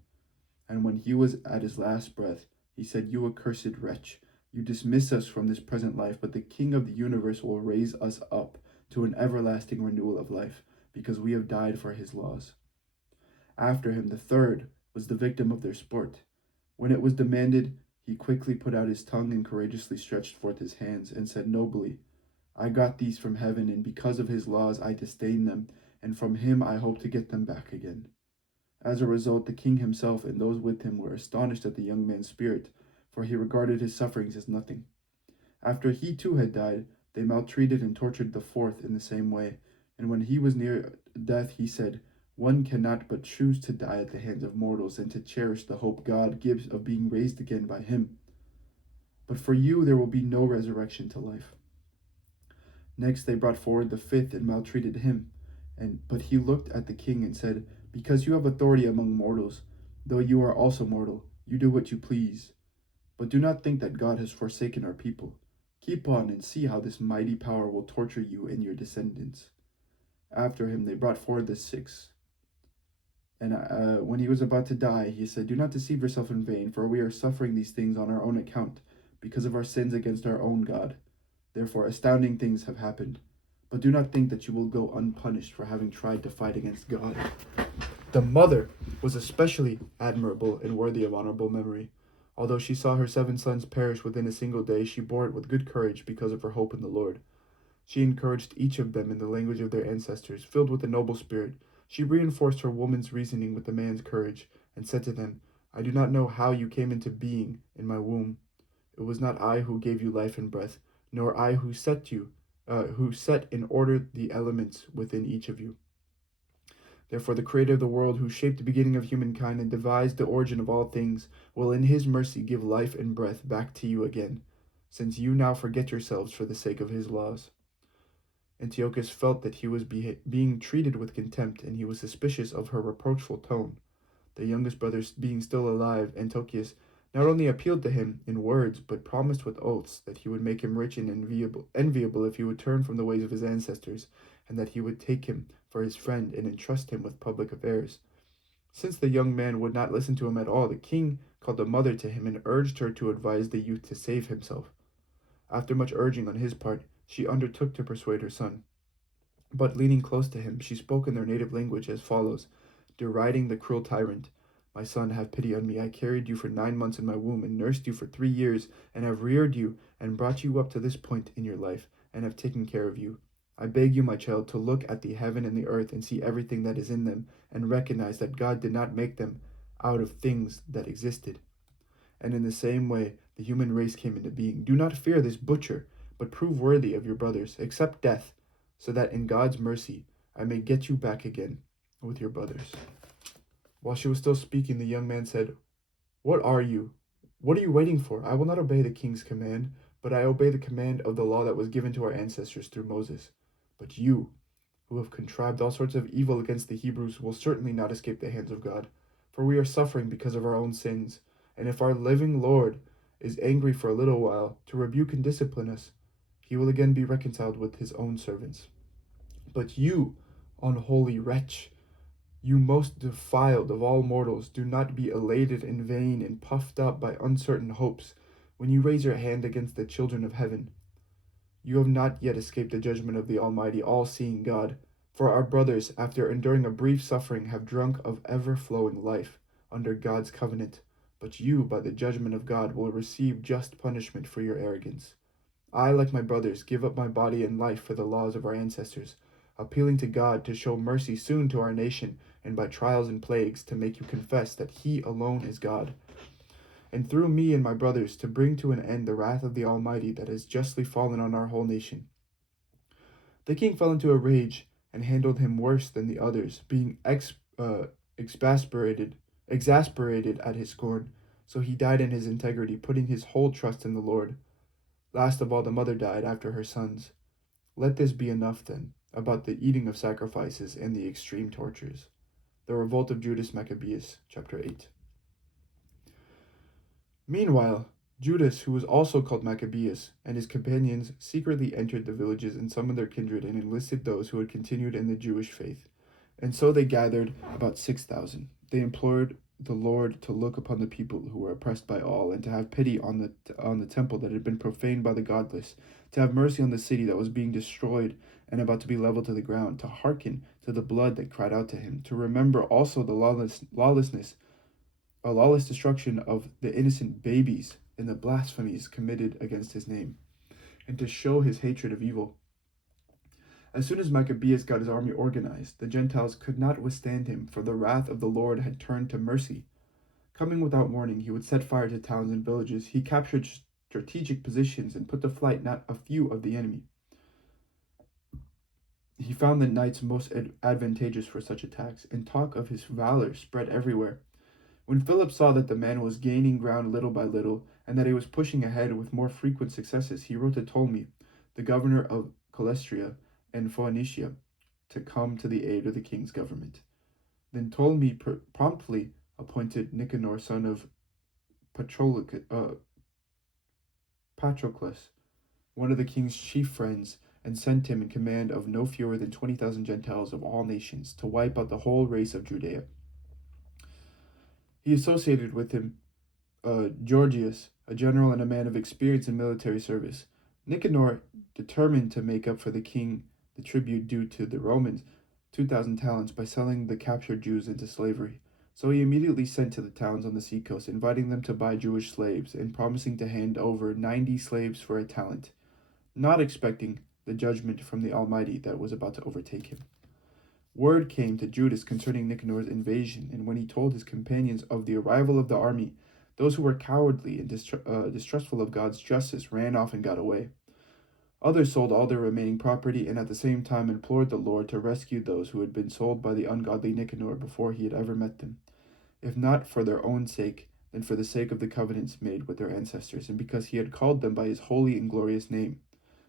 And when he was at his last breath, he said, "You accursed wretch, you dismiss us from this present life, but the King of the universe will raise us up to an everlasting renewal of life, because we have died for his laws." After him, the third was the victim of their sport. When it was demanded, he quickly put out his tongue and courageously stretched forth his hands and said nobly, "I got these from heaven, and because of his laws I disdain them, and from him I hope to get them back again." As a result, the king himself and those with him were astonished at the young man's spirit, for he regarded his sufferings as nothing. After he too had died, they maltreated and tortured the fourth in the same way, and when he was near death, he said, "One cannot but choose to die at the hands of mortals and to cherish the hope God gives of being raised again by him. But for you there will be no resurrection to life." Next they brought forward the fifth and maltreated him, but he looked at the king and said, "Because you have authority among mortals, though you are also mortal, you do what you please. But do not think that God has forsaken our people. Keep on and see how this mighty power will torture you and your descendants." After him they brought forward the sixth. And when he was about to die, he said, "Do not deceive yourself in vain, for we are suffering these things on our own account, because of our sins against our own God. Therefore, astounding things have happened. But do not think that you will go unpunished for having tried to fight against God." The mother was especially admirable and worthy of honorable memory. Although she saw her 7 sons perish within a single day, she bore it with good courage because of her hope in the Lord. She encouraged each of them in the language of their ancestors, filled with a noble spirit. She reinforced her woman's reasoning with the man's courage, and said to them, "I do not know how you came into being in my womb. It was not I who gave you life and breath, nor I who set in order the elements within each of you. Therefore the Creator of the world, who shaped the beginning of humankind and devised the origin of all things, will in his mercy give life and breath back to you again, since you now forget yourselves for the sake of his laws." Antiochus felt that he was being treated with contempt, and he was suspicious of her reproachful tone. The youngest brother being still alive, Antiochus not only appealed to him in words, but promised with oaths that he would make him rich and enviable if he would turn from the ways of his ancestors, and that he would take him for his friend and entrust him with public affairs. Since the young man would not listen to him at all, the king called the mother to him and urged her to advise the youth to save himself. After much urging on his part, she undertook to persuade her son. But leaning close to him, she spoke in their native language as follows, deriding the cruel tyrant. "My son, have pity on me. I carried you for 9 months in my womb and nursed you for 3 years, and have reared you and brought you up to this point in your life, and have taken care of you. I beg you, my child, to look at the heaven and the earth and see everything that is in them, and recognize that God did not make them out of things that existed. And in the same way, the human race came into being. Do not fear this butcher, but prove worthy of your brothers. Accept death, so that in God's mercy I may get you back again with your brothers." While she was still speaking, the young man said, What are you waiting for? I will not obey the king's command, but I obey the command of the law that was given to our ancestors through Moses. But you, who have contrived all sorts of evil against the Hebrews, will certainly not escape the hands of God, for we are suffering because of our own sins. And if our living Lord is angry for a little while to rebuke and discipline us, he will again be reconciled with his own servants. But you, unholy wretch, you most defiled of all mortals, do not be elated in vain and puffed up by uncertain hopes when you raise your hand against the children of heaven. You have not yet escaped the judgment of the Almighty, all-seeing God. For our brothers, after enduring a brief suffering, have drunk of ever-flowing life under God's covenant. But you, by the judgment of God, will receive just punishment for your arrogance. I, like my brothers, give up my body and life for the laws of our ancestors, appealing to God to show mercy soon to our nation, and by trials and plagues to make you confess that he alone is God, and through me and my brothers to bring to an end the wrath of the Almighty that has justly fallen on our whole nation." The king fell into a rage and handled him worse than the others, being exasperated at his scorn. So he died in his integrity, putting his whole trust in the Lord. Last of all, the mother died after her sons. Let this be enough, then, about the eating of sacrifices and the extreme tortures. The revolt of Judas Maccabees, chapter 8. Meanwhile, Judas, who was also called Maccabees, and his companions secretly entered the villages and summoned their kindred and enlisted those who had continued in the Jewish faith. And so they gathered about 6,000. They implored the Lord to look upon the people who were oppressed by all, and to have pity on the temple that had been profaned by the godless, to have mercy on the city that was being destroyed and about to be leveled to the ground, to hearken to the blood that cried out to him, to remember also the lawless destruction of the innocent babies and the blasphemies committed against his name, and to show his hatred of evil. As soon as Maccabeus got his army organized, the Gentiles could not withstand him, for the wrath of the Lord had turned to mercy. Coming without warning, he would set fire to towns and villages. He captured strategic positions and put to flight not a few of the enemy. He found the nights most advantageous for such attacks, and talk of his valor spread everywhere. When Philip saw that the man was gaining ground little by little, and that he was pushing ahead with more frequent successes, he wrote to Ptolemy, the governor of Colestria and Phoenicia, to come to the aid of the king's government. Then Ptolemy promptly appointed Nicanor, son of Patroclus, one of the king's chief friends, and sent him in command of no fewer than 20,000 Gentiles of all nations, to wipe out the whole race of Judea. He associated with him Georgius, a general and a man of experience in military service. Nicanor determined to make up for the king the tribute due to the Romans, 2,000 talents, by selling the captured Jews into slavery. So he immediately sent to the towns on the seacoast, inviting them to buy Jewish slaves and promising to hand over 90 slaves for a talent, not expecting the judgment from the Almighty that was about to overtake him. Word came to Judas concerning Nicanor's invasion, and when he told his companions of the arrival of the army, those who were cowardly and distrustful of God's justice ran off and got away. Others sold all their remaining property and at the same time implored the Lord to rescue those who had been sold by the ungodly Nicanor before he had ever met them, if not for their own sake, then for the sake of the covenants made with their ancestors, and because he had called them by his holy and glorious name.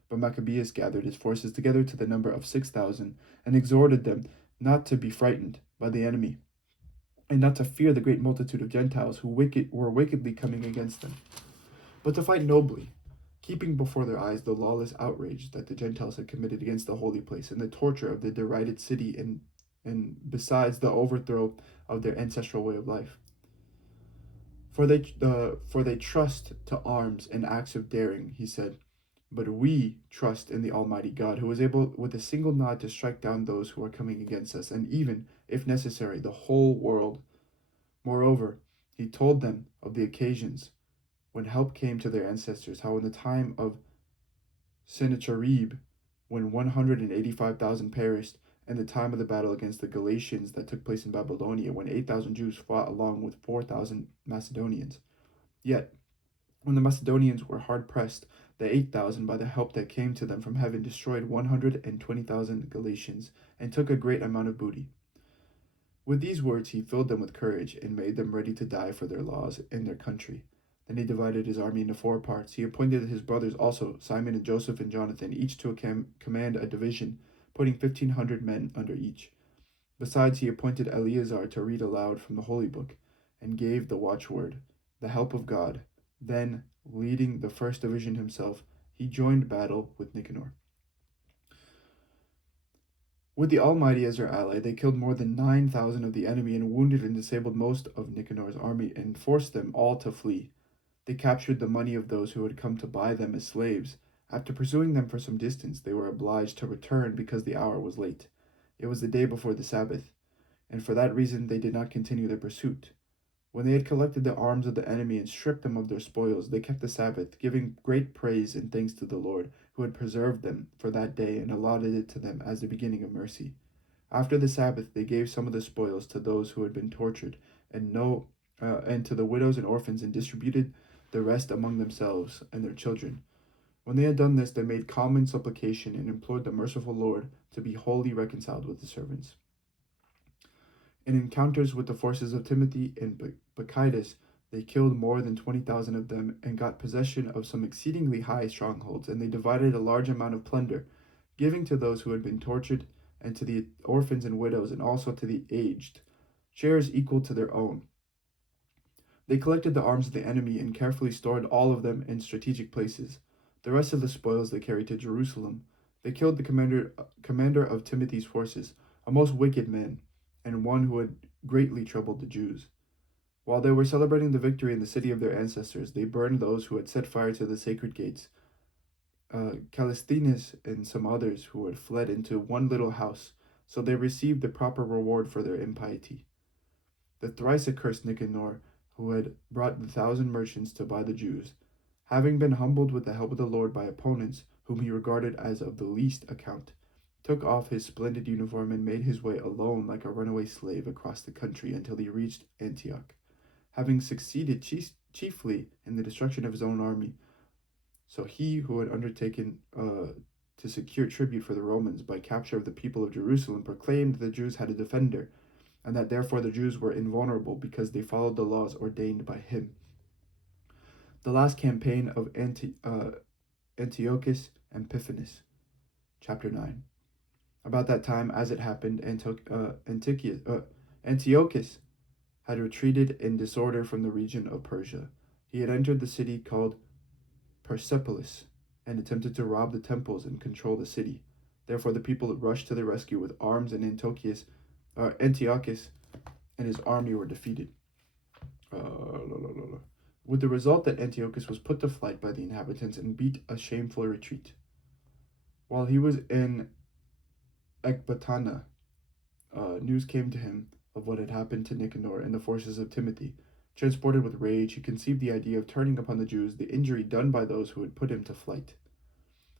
But Maccabeus gathered his forces together to the number of 6,000, and exhorted them not to be frightened by the enemy, and not to fear the great multitude of Gentiles who were wickedly coming against them, but to fight nobly, keeping before their eyes the lawless outrage that the Gentiles had committed against the holy place, and the torture of the derided city, and besides the overthrow of their ancestral way of life. For they trust to arms and acts of daring, he said, but we trust in the Almighty God, who is able with a single nod to strike down those who are coming against us, and even, if necessary, the whole world. Moreover, he told them of the occasions when help came to their ancestors, how in the time of Sennacherib, when 185,000 perished, and the time of the battle against the Galatians that took place in Babylonia, when 8,000 Jews fought along with 4,000 Macedonians. Yet, when the Macedonians were hard pressed, the 8,000, by the help that came to them from heaven, destroyed 120,000 Galatians, and took a great amount of booty. With these words he filled them with courage, and made them ready to die for their laws and their country. Then he divided his army into 4 parts. He appointed his brothers also, Simon and Joseph and Jonathan, each to command a division, putting 1,500 men under each. Besides, he appointed Eleazar to read aloud from the holy book, and gave the watchword, the help of God. Then, leading the first division himself, he joined battle with Nicanor. With the Almighty as their ally, they killed more than 9,000 of the enemy and wounded and disabled most of Nicanor's army and forced them all to flee. They captured the money of those who had come to buy them as slaves. After pursuing them for some distance, they were obliged to return because the hour was late. It was the day before the Sabbath, and for that reason they did not continue their pursuit. When they had collected the arms of the enemy and stripped them of their spoils, they kept the Sabbath, giving great praise and thanks to the Lord, who had preserved them for that day and allotted it to them as the beginning of mercy. After the Sabbath, they gave some of the spoils to those who had been tortured, and to the widows and orphans, and distributed the rest among themselves and their children. When they had done this, they made common supplication and implored the merciful Lord to be wholly reconciled with his servants. In encounters with the forces of Timothy and Bacchides, they killed more than 20,000 of them and got possession of some exceedingly high strongholds, and they divided a large amount of plunder, giving to those who had been tortured, and to the orphans and widows, and also to the aged, shares equal to their own. They collected the arms of the enemy and carefully stored all of them in strategic places. The rest of the spoils they carried to Jerusalem. They killed the commander of Timothy's forces, a most wicked man, and one who had greatly troubled the Jews. While they were celebrating the victory in the city of their ancestors, they burned those who had set fire to the sacred gates. Callisthenes and some others who had fled into one little house, so they received the proper reward for their impiety. The thrice accursed Nicanor, who had brought the 1,000 merchants to buy the Jews, having been humbled with the help of the Lord by opponents whom he regarded as of the least account, took off his splendid uniform and made his way alone like a runaway slave across the country until he reached Antioch, having succeeded chiefly in the destruction of his own army. So he who had undertaken to secure tribute for the Romans by capture of the people of Jerusalem proclaimed the Jews had a defender, and that therefore the Jews were invulnerable because they followed the laws ordained by him. The last campaign of Antiochus Epiphanes, chapter 9. About that time, as it happened, Antiochus had retreated in disorder from the region of Persia. He had entered the city called Persepolis and attempted to rob the temples and control the city. Therefore, the people rushed to the rescue with arms, and Antiochus and his army were defeated. With the result that Antiochus was put to flight by the inhabitants and beat a shameful retreat. While he was in Ecbatana, news came to him of what had happened to Nicanor and the forces of Timothy. Transported with rage, he conceived the idea of turning upon the Jews the injury done by those who had put him to flight.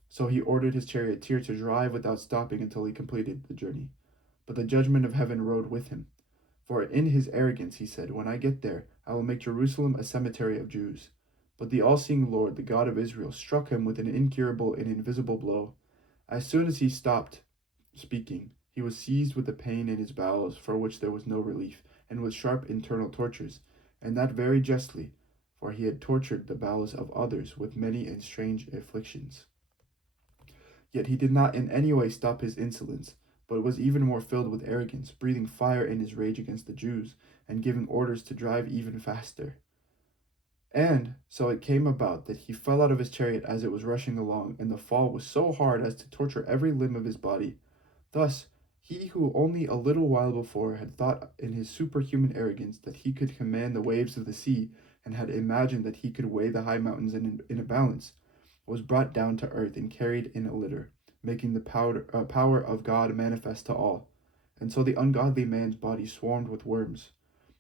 So he ordered his charioteer to drive without stopping until he completed the journey. But the judgment of heaven rode with him. For in his arrogance he said, "When I get there, I will make Jerusalem a cemetery of Jews." But the all-seeing Lord, the God of Israel, struck him with an incurable and invisible blow. As soon as he stopped speaking, he was seized with a pain in his bowels for which there was no relief, and with sharp internal tortures, and that very justly, for he had tortured the bowels of others with many and strange afflictions. Yet he did not in any way stop his insolence, but was even more filled with arrogance, breathing fire in his rage against the Jews, and giving orders to drive even faster. And so it came about that he fell out of his chariot as it was rushing along, and the fall was so hard as to torture every limb of his body. Thus, he who only a little while before had thought in his superhuman arrogance that he could command the waves of the sea, and had imagined that he could weigh the high mountains in a balance, was brought down to earth and carried in a litter, making the power of God manifest to all. And so the ungodly man's body swarmed with worms.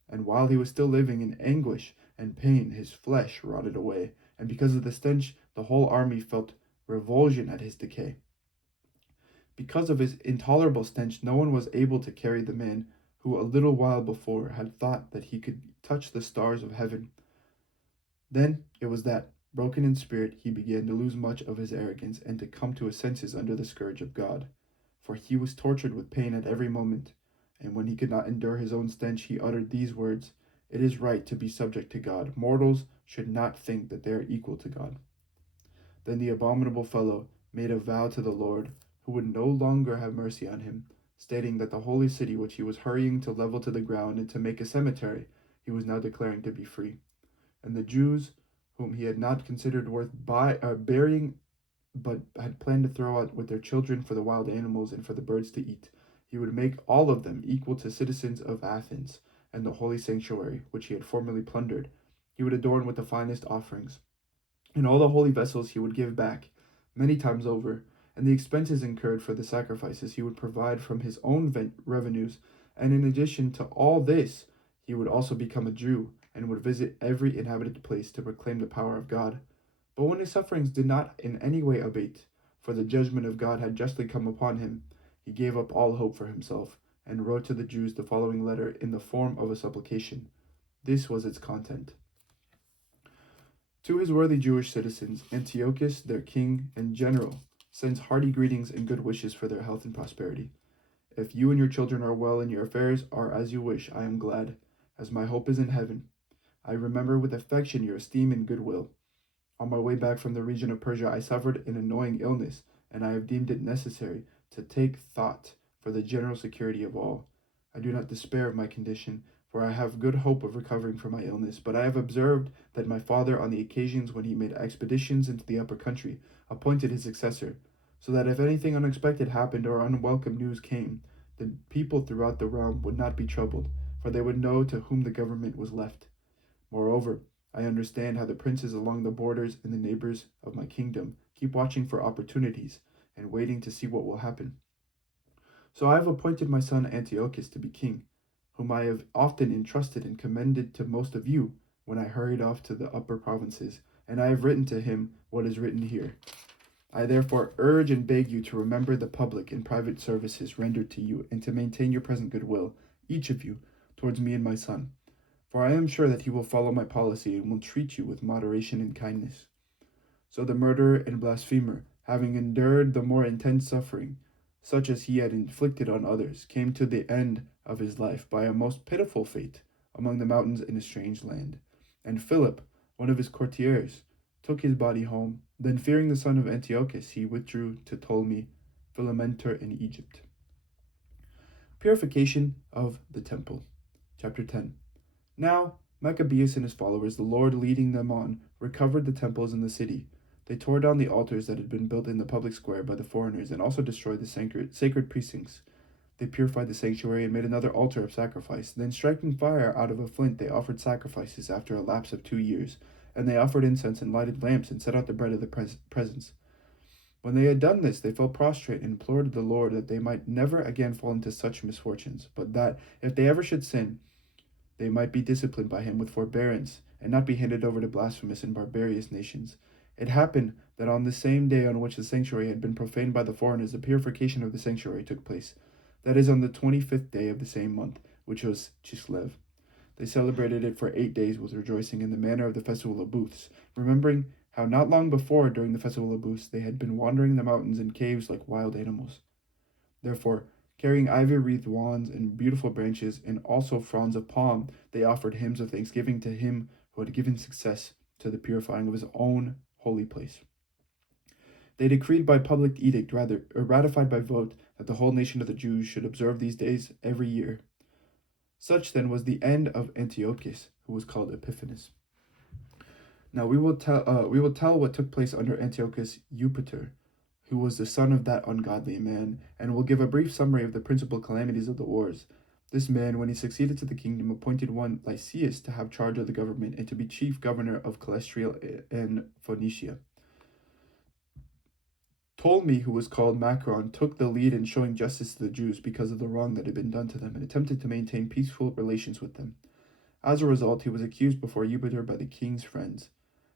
And while he was still living in anguish and pain, his flesh rotted away, and because of the stench, the whole army felt revulsion at his decay. Because of his intolerable stench, no one was able to carry the man who a little while before had thought that he could touch the stars of heaven. Then it was that, broken in spirit, he began to lose much of his arrogance and to come to his senses under the scourge of God. For he was tortured with pain at every moment, and when he could not endure his own stench, he uttered these words, "It is right to be subject to God. Mortals should not think that they are equal to God." Then the abominable fellow made a vow to the Lord, who would no longer have mercy on him, stating that the holy city which he was hurrying to level to the ground and to make a cemetery, he was now declaring to be free. And the Jews, whom he had not considered worth burying, but had planned to throw out with their children for the wild animals and for the birds to eat, he would make all of them equal to citizens of Athens, and the holy sanctuary, which he had formerly plundered, he would adorn with the finest offerings. And all the holy vessels he would give back, many times over, and the expenses incurred for the sacrifices he would provide from his own revenues, and in addition to all this, he would also become a Jew, and would visit every inhabited place to proclaim the power of God. But when his sufferings did not in any way abate, for the judgment of God had justly come upon him, he gave up all hope for himself, and wrote to the Jews the following letter in the form of a supplication. This was its content. To his worthy Jewish citizens, Antiochus, their king and general, sends hearty greetings and good wishes for their health and prosperity. If you and your children are well and your affairs are as you wish, I am glad, as my hope is in heaven. I remember with affection your esteem and goodwill. On my way back from the region of Persia, I suffered an annoying illness, and I have deemed it necessary to take thought for the general security of all. I do not despair of my condition, for I have good hope of recovering from my illness. But I have observed that my father, on the occasions when he made expeditions into the upper country, appointed his successor, so that if anything unexpected happened or unwelcome news came, the people throughout the realm would not be troubled, for they would know to whom the government was left. Moreover, I understand how the princes along the borders and the neighbors of my kingdom keep watching for opportunities and waiting to see what will happen. So I have appointed my son Antiochus to be king, whom I have often entrusted and commended to most of you when I hurried off to the upper provinces, and I have written to him what is written here. I therefore urge and beg you to remember the public and private services rendered to you, and to maintain your present goodwill, each of you, towards me and my son. For I am sure that he will follow my policy and will treat you with moderation and kindness. So the murderer and blasphemer, having endured the more intense suffering, such as he had inflicted on others, came to the end of his life by a most pitiful fate among the mountains in a strange land. And Philip, one of his courtiers, took his body home. Then, fearing the son of Antiochus, he withdrew to Ptolemy Philomentor in Egypt. Purification of the Temple. Chapter 10. Now, Maccabees and his followers, the Lord leading them on, recovered the temples in the city. They tore down the altars that had been built in the public square by the foreigners, and also destroyed the sacred precincts. They purified the sanctuary and made another altar of sacrifice. Then, striking fire out of a flint, they offered sacrifices after a lapse of 2 years. And they offered incense and lighted lamps and set out the bread of the presence. When they had done this, they fell prostrate and implored the Lord that they might never again fall into such misfortunes, but that, if they ever should sin, they might be disciplined by him with forbearance, and not be handed over to blasphemous and barbarous nations. It happened that on the same day on which the sanctuary had been profaned by the foreigners, the purification of the sanctuary took place. That is, on the 25th day of the same month, which was Chislev. They celebrated it for 8 days with rejoicing in the manner of the festival of booths, remembering how not long before, during the festival of booths, they had been wandering the mountains and caves like wild animals. Therefore, carrying ivy-wreathed wands and beautiful branches, and also fronds of palm, they offered hymns of thanksgiving to him who had given success to the purifying of his own holy place. They decreed by public edict, ratified by vote, that the whole nation of the Jews should observe these days every year. Such then was the end of Antiochus, who was called Epiphanes. Now we will tell what took place under Antiochus Eupator, who was the son of that ungodly man, and will give a brief summary of the principal calamities of the wars. This man, when he succeeded to the kingdom, appointed one Lysias to have charge of the government and to be chief governor of Celestrial and Phoenicia. Ptolemy, who was called Macron, took the lead in showing justice to the Jews because of the wrong that had been done to them, and attempted to maintain peaceful relations with them. As a result, he was accused before Eupator by the king's friends.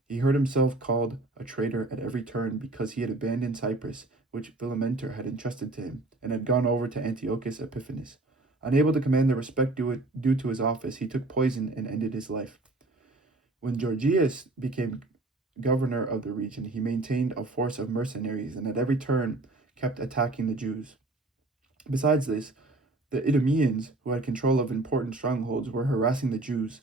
He heard himself called a traitor at every turn because he had abandoned Cyprus, which Philomentor had entrusted to him, and had gone over to Antiochus Epiphanes. Unable to command the respect due to his office, he took poison and ended his life. When Gorgias became governor of the region, he maintained a force of mercenaries and at every turn kept attacking the Jews. Besides this, the Idumeans, who had control of important strongholds, were harassing the Jews.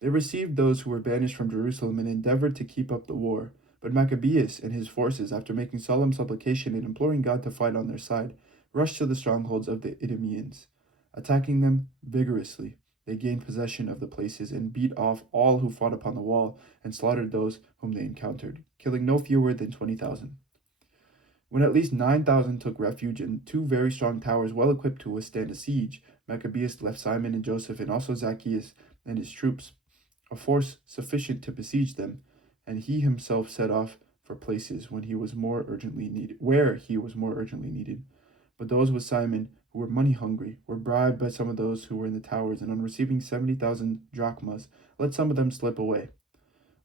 They received those who were banished from Jerusalem and endeavored to keep up the war. But Maccabees and his forces, after making solemn supplication and imploring God to fight on their side, rushed to the strongholds of the Idumeans. Attacking them vigorously, they gained possession of the places and beat off all who fought upon the wall and slaughtered those whom they encountered, killing no fewer than 20,000. When at least 9,000 took refuge in 2 very strong towers well equipped to withstand a siege, Maccabeus left Simon and Joseph and also Zacchaeus and his troops, a force sufficient to besiege them, and he himself set off for places where he was more urgently needed. But those with Simon, who were money hungry, were bribed by some of those who were in the towers, and on receiving 70,000 drachmas, let some of them slip away.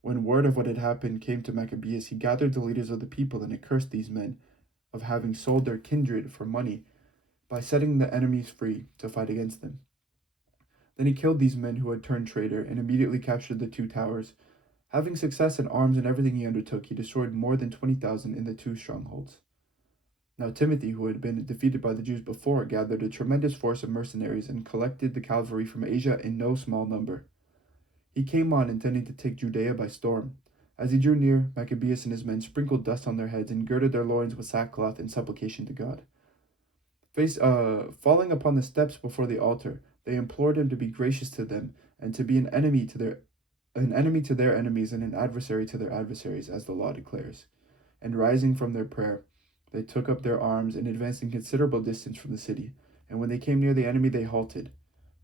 When word of what had happened came to Maccabeus, he gathered the leaders of the people and accursed these men of having sold their kindred for money by setting the enemies free to fight against them. Then he killed these men who had turned traitor and immediately captured the 2 towers. Having success in arms and everything he undertook, he destroyed more than 20,000 in the 2 strongholds. Now Timothy, who had been defeated by the Jews before, gathered a tremendous force of mercenaries and collected the cavalry from Asia in no small number. He came on intending to take Judea by storm. As he drew near, Maccabeus and his men sprinkled dust on their heads and girded their loins with sackcloth in supplication to God. Falling upon the steps before the altar, They implored him to be gracious to them and to be an enemy to their enemies and an adversary to their adversaries, as the law declares. And rising from their prayer, they took up their arms and advanced a considerable distance from the city. And when they came near the enemy, they halted.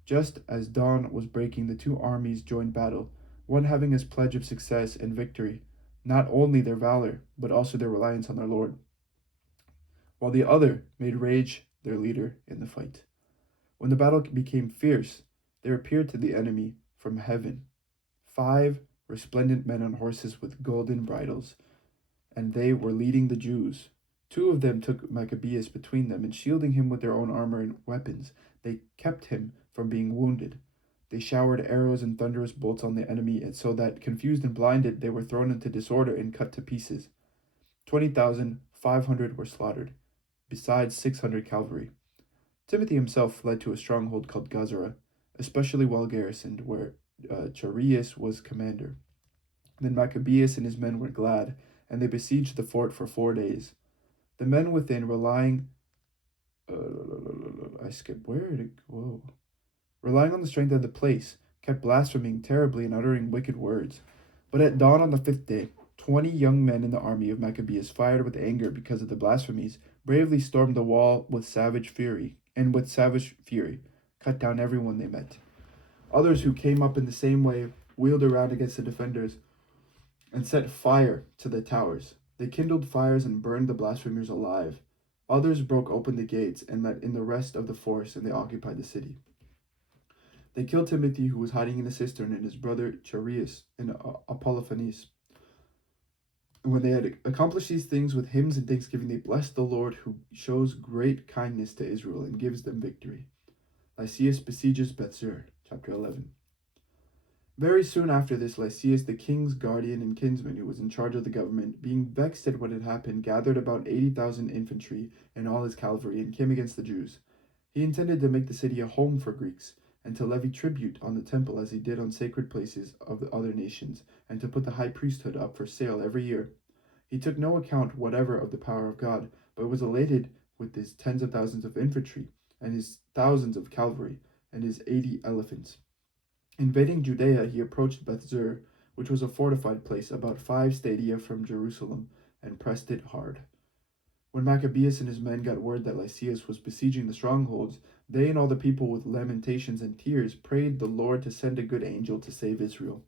Just as dawn was breaking, the two armies joined battle, one having as pledge of success and victory not only their valor, but also their reliance on their Lord, while the other made rage their leader in the fight. When the battle became fierce, there appeared to the enemy from heaven 5 resplendent men on horses with golden bridles, and they were leading the Jews. 2 of them took Maccabeus between them, and shielding him with their own armor and weapons, they kept him from being wounded. They showered arrows and thunderous bolts on the enemy, and so that, confused and blinded, they were thrown into disorder and cut to pieces. 20,500 were slaughtered, besides 600 cavalry. Timothy himself fled to a stronghold called Gazara, especially well garrisoned, where Chareas was commander. Then Maccabeus and his men were glad, and they besieged the fort for 4 days. The men within, relying relying on the strength of the place, kept blaspheming terribly and uttering wicked words. But at dawn on the 5th day, 20 young men in the army of Maccabeus, fired with anger because of the blasphemies, bravely stormed the wall with savage fury, cut down everyone they met. Others who came up in the same way wheeled around against the defenders and set fire to the towers. They kindled fires and burned the blasphemers alive. Others broke open the gates and let in the rest of the force, and they occupied the city. They killed Timothy, who was hiding in a cistern, and his brother Chareas in Apollophanes. And when they had accomplished these things with hymns and thanksgiving, they blessed the Lord, who shows great kindness to Israel and gives them victory. Lysias besieges Bethzer, chapter 11. Very soon after this, Lysias, the king's guardian and kinsman, who was in charge of the government, being vexed at what had happened, gathered about 80,000 infantry and all his cavalry, and came against the Jews. He intended to make the city a home for Greeks, and to levy tribute on the temple as he did on sacred places of the other nations, and to put the high priesthood up for sale every year. He took no account whatever of the power of God, but was elated with his tens of thousands of infantry, and his thousands of cavalry, and his 80 elephants. Invading Judea, he approached Bethzer, which was a fortified place about 5 stadia from Jerusalem, and pressed it hard. When Maccabeus and his men got word that Lysias was besieging the strongholds, they and all the people with lamentations and tears prayed the Lord to send a good angel to save Israel.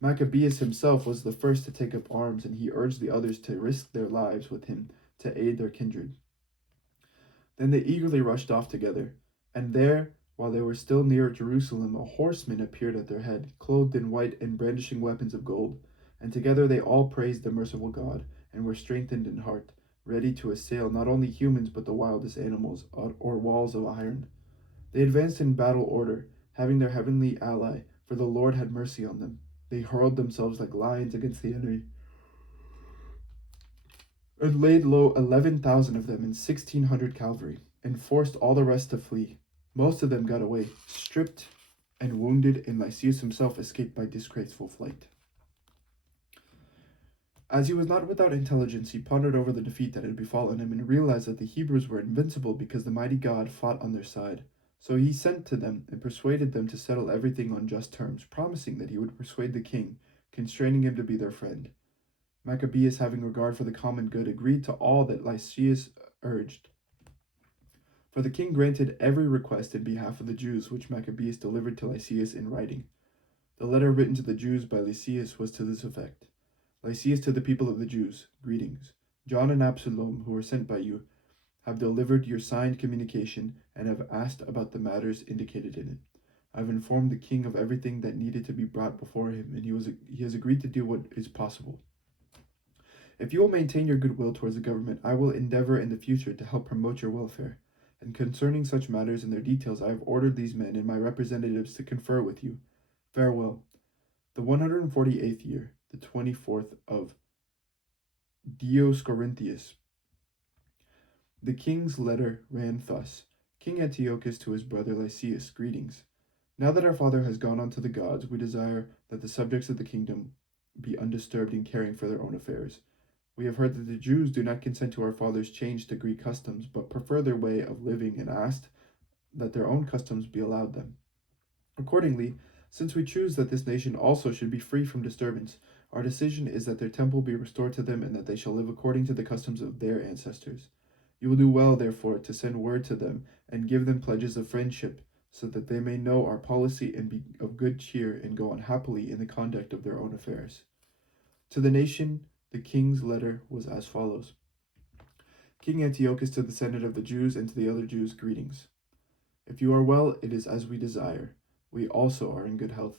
Maccabeus himself was the first to take up arms, and he urged the others to risk their lives with him to aid their kindred. Then they eagerly rushed off together, and there, while they were still near Jerusalem, a horseman appeared at their head, clothed in white and brandishing weapons of gold. And together they all praised the merciful God, and were strengthened in heart, ready to assail not only humans but the wildest animals, or walls of iron. They advanced in battle order, having their heavenly ally, for the Lord had mercy on them. They hurled themselves like lions against the enemy, and laid low 11,000 of them and 1,600 cavalry, and forced all the rest to flee. Most of them got away, stripped and wounded, and Lysias himself escaped by disgraceful flight. As he was not without intelligence, he pondered over the defeat that had befallen him, and realized that the Hebrews were invincible because the mighty God fought on their side. So he sent to them and persuaded them to settle everything on just terms, promising that he would persuade the king, constraining him to be their friend. Maccabeus, having regard for the common good, agreed to all that Lysias urged. For the king granted every request in behalf of the Jews, which Maccabeus delivered to Lysias in writing. The letter written to the Jews by Lysias was to this effect: Lysias, to the people of the Jews, greetings. John and Absalom, who were sent by you, have delivered your signed communication and have asked about the matters indicated in it. I have informed the king of everything that needed to be brought before him, and he has agreed to do what is possible. If you will maintain your goodwill towards the government, I will endeavor in the future to help promote your welfare. And concerning such matters and their details, I have ordered these men and my representatives to confer with you. Farewell. The 148th year, the 24th of Dioscorinthius. The king's letter ran thus: King Antiochus to his brother Lysias, greetings. Now that our father has gone on to the gods, we desire that the subjects of the kingdom be undisturbed in caring for their own affairs. We have heard that the Jews do not consent to our father's change to Greek customs, but prefer their way of living, and asked that their own customs be allowed them. Accordingly, since we choose that this nation also should be free from disturbance, our decision is that their temple be restored to them and that they shall live according to the customs of their ancestors. You will do well, therefore, to send word to them and give them pledges of friendship, so that they may know our policy and be of good cheer and go on happily in the conduct of their own affairs. To the nation, the king's letter was as follows: King Antiochus, to the Senate of the Jews and to the other Jews, greetings. If you are well, it is as we desire. We also are in good health.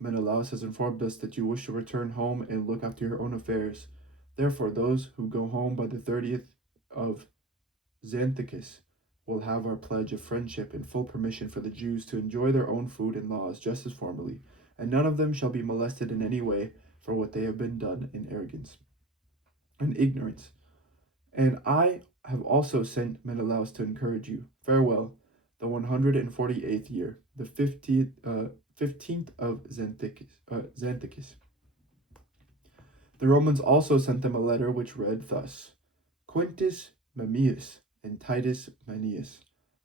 Menelaus has informed us that you wish to return home and look after your own affairs. Therefore, those who go home by the 30th of Xanthicus will have our pledge of friendship and full permission for the Jews to enjoy their own food and laws just as formerly, and none of them shall be molested in any way for what they have been done in arrogance and ignorance. And I have also sent Menelaus to encourage you. Farewell, the 148th year, the 15th of Xanthicus. The Romans also sent them a letter which read thus: Quintus Memmius and Titus Manius,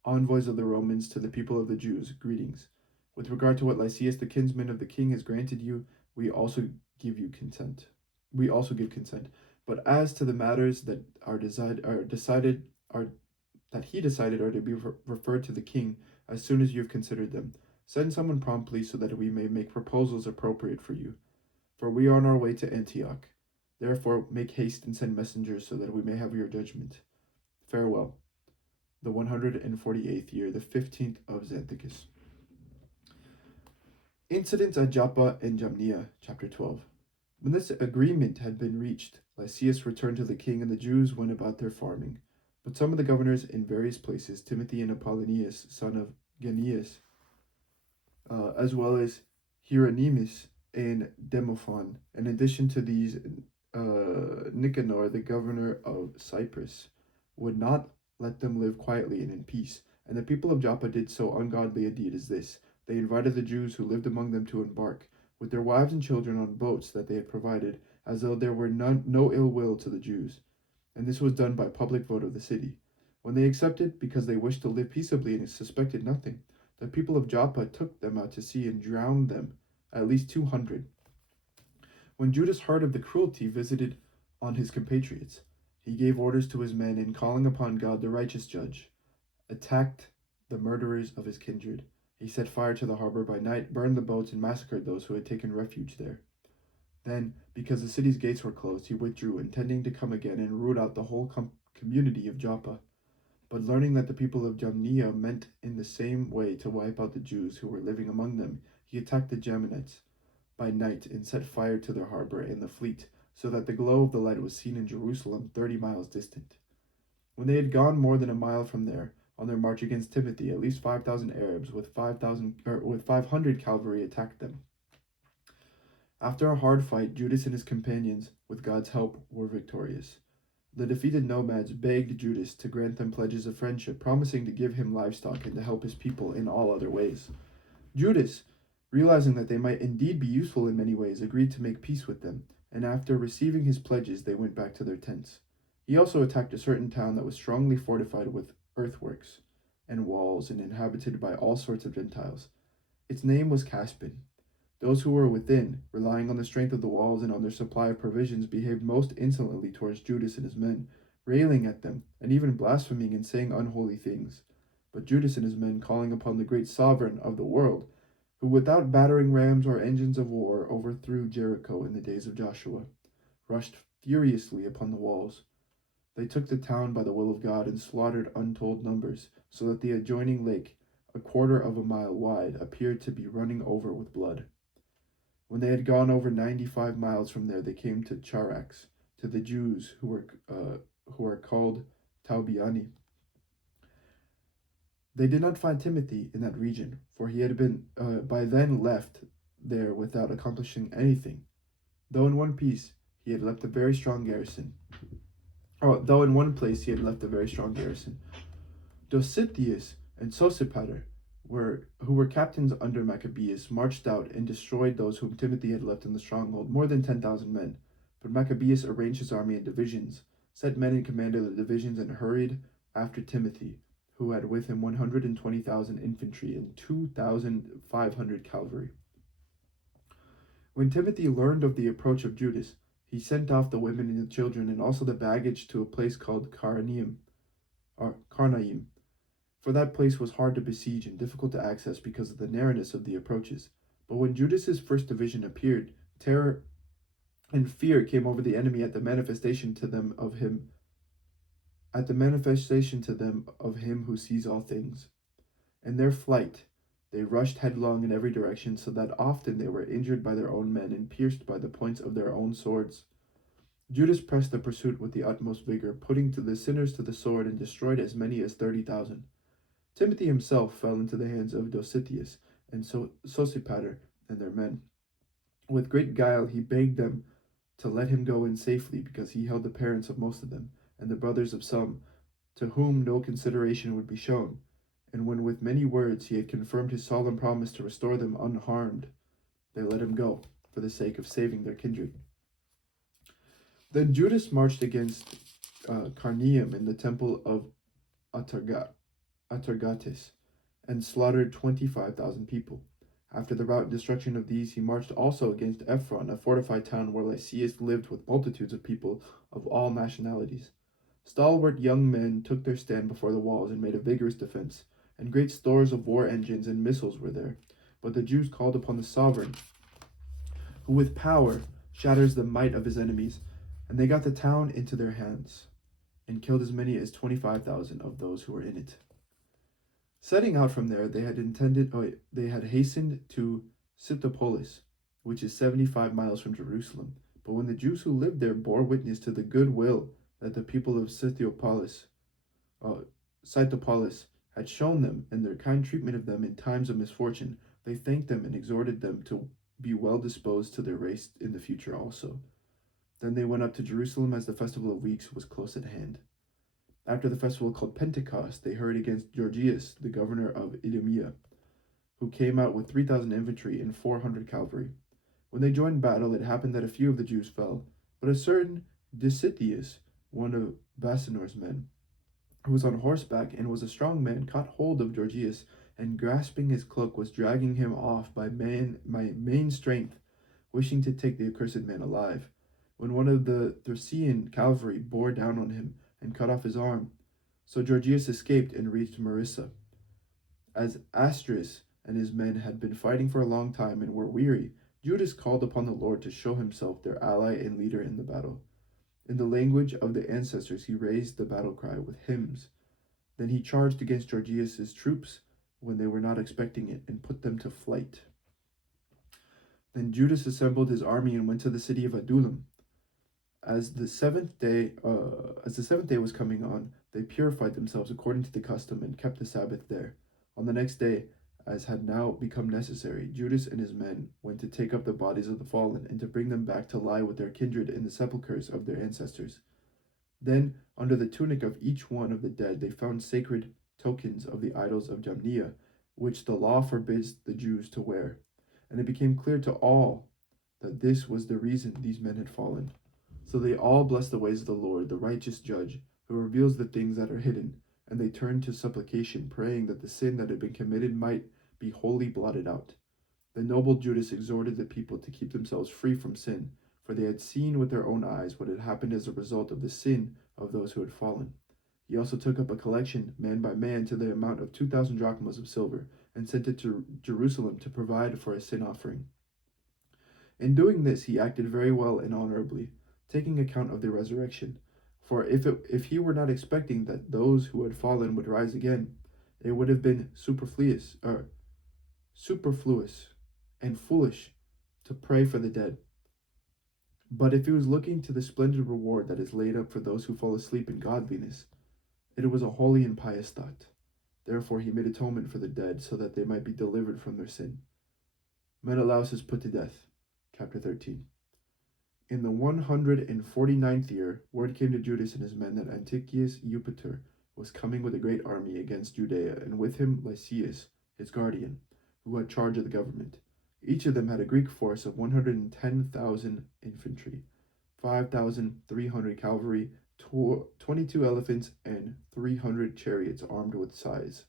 envoys of the Romans to the people of the Jews, greetings. With regard to what Lysias, the kinsman of the king, has granted you, we also give consent. But as to the matters that he decided are to be referred to the king as soon as you have considered them, send someone promptly so that we may make proposals appropriate for you. For we are on our way to Antioch. Therefore, make haste and send messengers so that we may have your judgment. Farewell. The 148th year, the 15th of Xanthicus. Incidents at Joppa and Jamnia, chapter 12. When this agreement had been reached, Lysias returned to the king, and the Jews went about their farming. But some of the governors in various places, Timothy and Apollonius, son of Genneus, as well as Hieronymus and Demophon, in addition to these, Nicanor, the governor of Cyprus, would not let them live quietly and in peace. And the people of Joppa did so ungodly a deed as this. They invited the Jews who lived among them to embark, with their wives and children, on boats that they had provided, as though there were no ill will to the Jews. And this was done by public vote of the city. When they accepted, because they wished to live peaceably and suspected nothing, the people of Joppa took them out to sea and drowned them, at least 200. When Judas heard of the cruelty visited on his compatriots, he gave orders to his men, and calling upon God, the righteous judge, attacked the murderers of his kindred. He set fire to the harbor by night, burned the boats, and massacred those who had taken refuge there. Then, because the city's gates were closed, he withdrew, intending to come again and root out the whole community of Joppa. But learning that the people of Jamnia meant in the same way to wipe out the Jews who were living among them, he attacked the Jamnites by night and set fire to their harbor and the fleet, so that the glow of the light was seen in Jerusalem 30 miles distant. When they had gone more than a mile from there, on their march against Timothy, at least 5,000 Arabs with 500 cavalry attacked them. After a hard fight, Judas and his companions, with God's help, were victorious. The defeated nomads begged Judas to grant them pledges of friendship, promising to give him livestock and to help his people in all other ways. Judas, realizing that they might indeed be useful in many ways, agreed to make peace with them, and after receiving his pledges, they went back to their tents. He also attacked a certain town that was strongly fortified with earthworks and walls and inhabited by all sorts of Gentiles. Its name was Caspin. Those who were within, relying on the strength of the walls and on their supply of provisions, behaved most insolently towards Judas and his men, railing at them, and even blaspheming and saying unholy things. But Judas and his men, calling upon the great sovereign of the world, who without battering rams or engines of war overthrew Jericho in the days of Joshua, rushed furiously upon the walls. They took the town by the will of God and slaughtered untold numbers, so that the adjoining lake, a quarter of a mile wide, appeared to be running over with blood. When they had gone over 95 miles from there, they came to Charax, to the Jews who are called Taubiani. They did not find Timothy in that region, for he had been by then left there without accomplishing anything, though in one place he had left a very strong garrison. Dositheus and Sosipater, who were captains under Maccabees, marched out and destroyed those whom Timothy had left in the stronghold, more than 10,000 men. But Maccabees arranged his army in divisions, set men in command of the divisions, and hurried after Timothy, who had with him 120,000 infantry and 2,500 cavalry. When Timothy learned of the approach of Judas, he sent off the women and the children and also the baggage to a place called Carnaim, for that place was hard to besiege and difficult to access because of the narrowness of the approaches. But when Judas's first division appeared, terror and fear came over the enemy at the manifestation to them of him who sees all things. In their flight, they rushed headlong in every direction, so that often they were injured by their own men and pierced by the points of their own swords. Judas pressed the pursuit with the utmost vigor, putting to the sinners to the sword, and destroyed as many as 30,000. Timothy himself fell into the hands of Dositheus and Sosipater and their men. With great guile he begged them to let him go in safely, because he held the parents of most of them, and the brothers of some, to whom no consideration would be shown. And when with many words he had confirmed his solemn promise to restore them unharmed, they let him go, for the sake of saving their kindred. Then Judas marched against Carnaim in the temple of Atargatis, and slaughtered 25,000 people. After the rout and destruction of these, he marched also against Ephron, a fortified town where Lysias lived with multitudes of people of all nationalities. Stalwart young men took their stand before the walls and made a vigorous defense, and great stores of war engines and missiles were there. But the Jews called upon the sovereign, who with power shatters the might of his enemies, and they got the town into their hands, and killed as many as 25,000 of those who were in it. Setting out from there, they had hastened to Scythopolis, which is 75 miles from Jerusalem. But when the Jews who lived there bore witness to the good will that the people of Scythopolis had shown them, and their kind treatment of them in times of misfortune, they thanked them and exhorted them to be well disposed to their race in the future also. Then they went up to Jerusalem as the festival of weeks was close at hand. After the festival called Pentecost, they hurried against Gorgias, the governor of Idumea, who came out with 3,000 infantry and 400 cavalry. When they joined battle, it happened that a few of the Jews fell, but a certain Dositheus, one of Basinor's men, who was on horseback and was a strong man, caught hold of Gorgias, and grasping his cloak was dragging him off by main strength, wishing to take the accursed man alive, when one of the Thracian cavalry bore down on him and cut off his arm. So Gorgias escaped and reached Marissa. As Astris and his men had been fighting for a long time and were weary, Judas called upon the Lord to show himself their ally and leader in the battle. In the language of the ancestors, he raised the battle cry with hymns. Then he charged against Gorgias's troops when they were not expecting it, and put them to flight. Then Judas assembled his army and went to the city of Adullam. As the seventh day was coming on, they purified themselves according to the custom and kept the Sabbath there. On the next day, as had now become necessary, Judas and his men went to take up the bodies of the fallen and to bring them back to lie with their kindred in the sepulchres of their ancestors. Then, under the tunic of each one of the dead, they found sacred tokens of the idols of Jamnia, which the law forbids the Jews to wear. And it became clear to all that this was the reason these men had fallen. So they all blessed the ways of the Lord, the righteous judge, who reveals the things that are hidden, and they turned to supplication, praying that the sin that had been committed might be wholly blotted out. The noble Judas exhorted the people to keep themselves free from sin, for they had seen with their own eyes what had happened as a result of the sin of those who had fallen. He also took up a collection, man by man, to the amount of 2,000 drachmas of silver, and sent it to Jerusalem to provide for a sin offering. In doing this, he acted very well and honorably, taking account of the resurrection. For if he were not expecting that those who had fallen would rise again, it would have been superfluous and foolish to pray for the dead. But if he was looking to the splendid reward that is laid up for those who fall asleep in godliness, it was a holy and pious thought. Therefore he made atonement for the dead, so that they might be delivered from their sin. Menelaus is put to death. Chapter 13. In the 149th year, word came to Judas and his men that Antiochus Eupator was coming with a great army against Judea, and with him Lysias, his guardian, who had charge of the government. Each of them had a Greek force of 110,000 infantry, 5,300 cavalry, 22 elephants, and 300 chariots armed with scythes.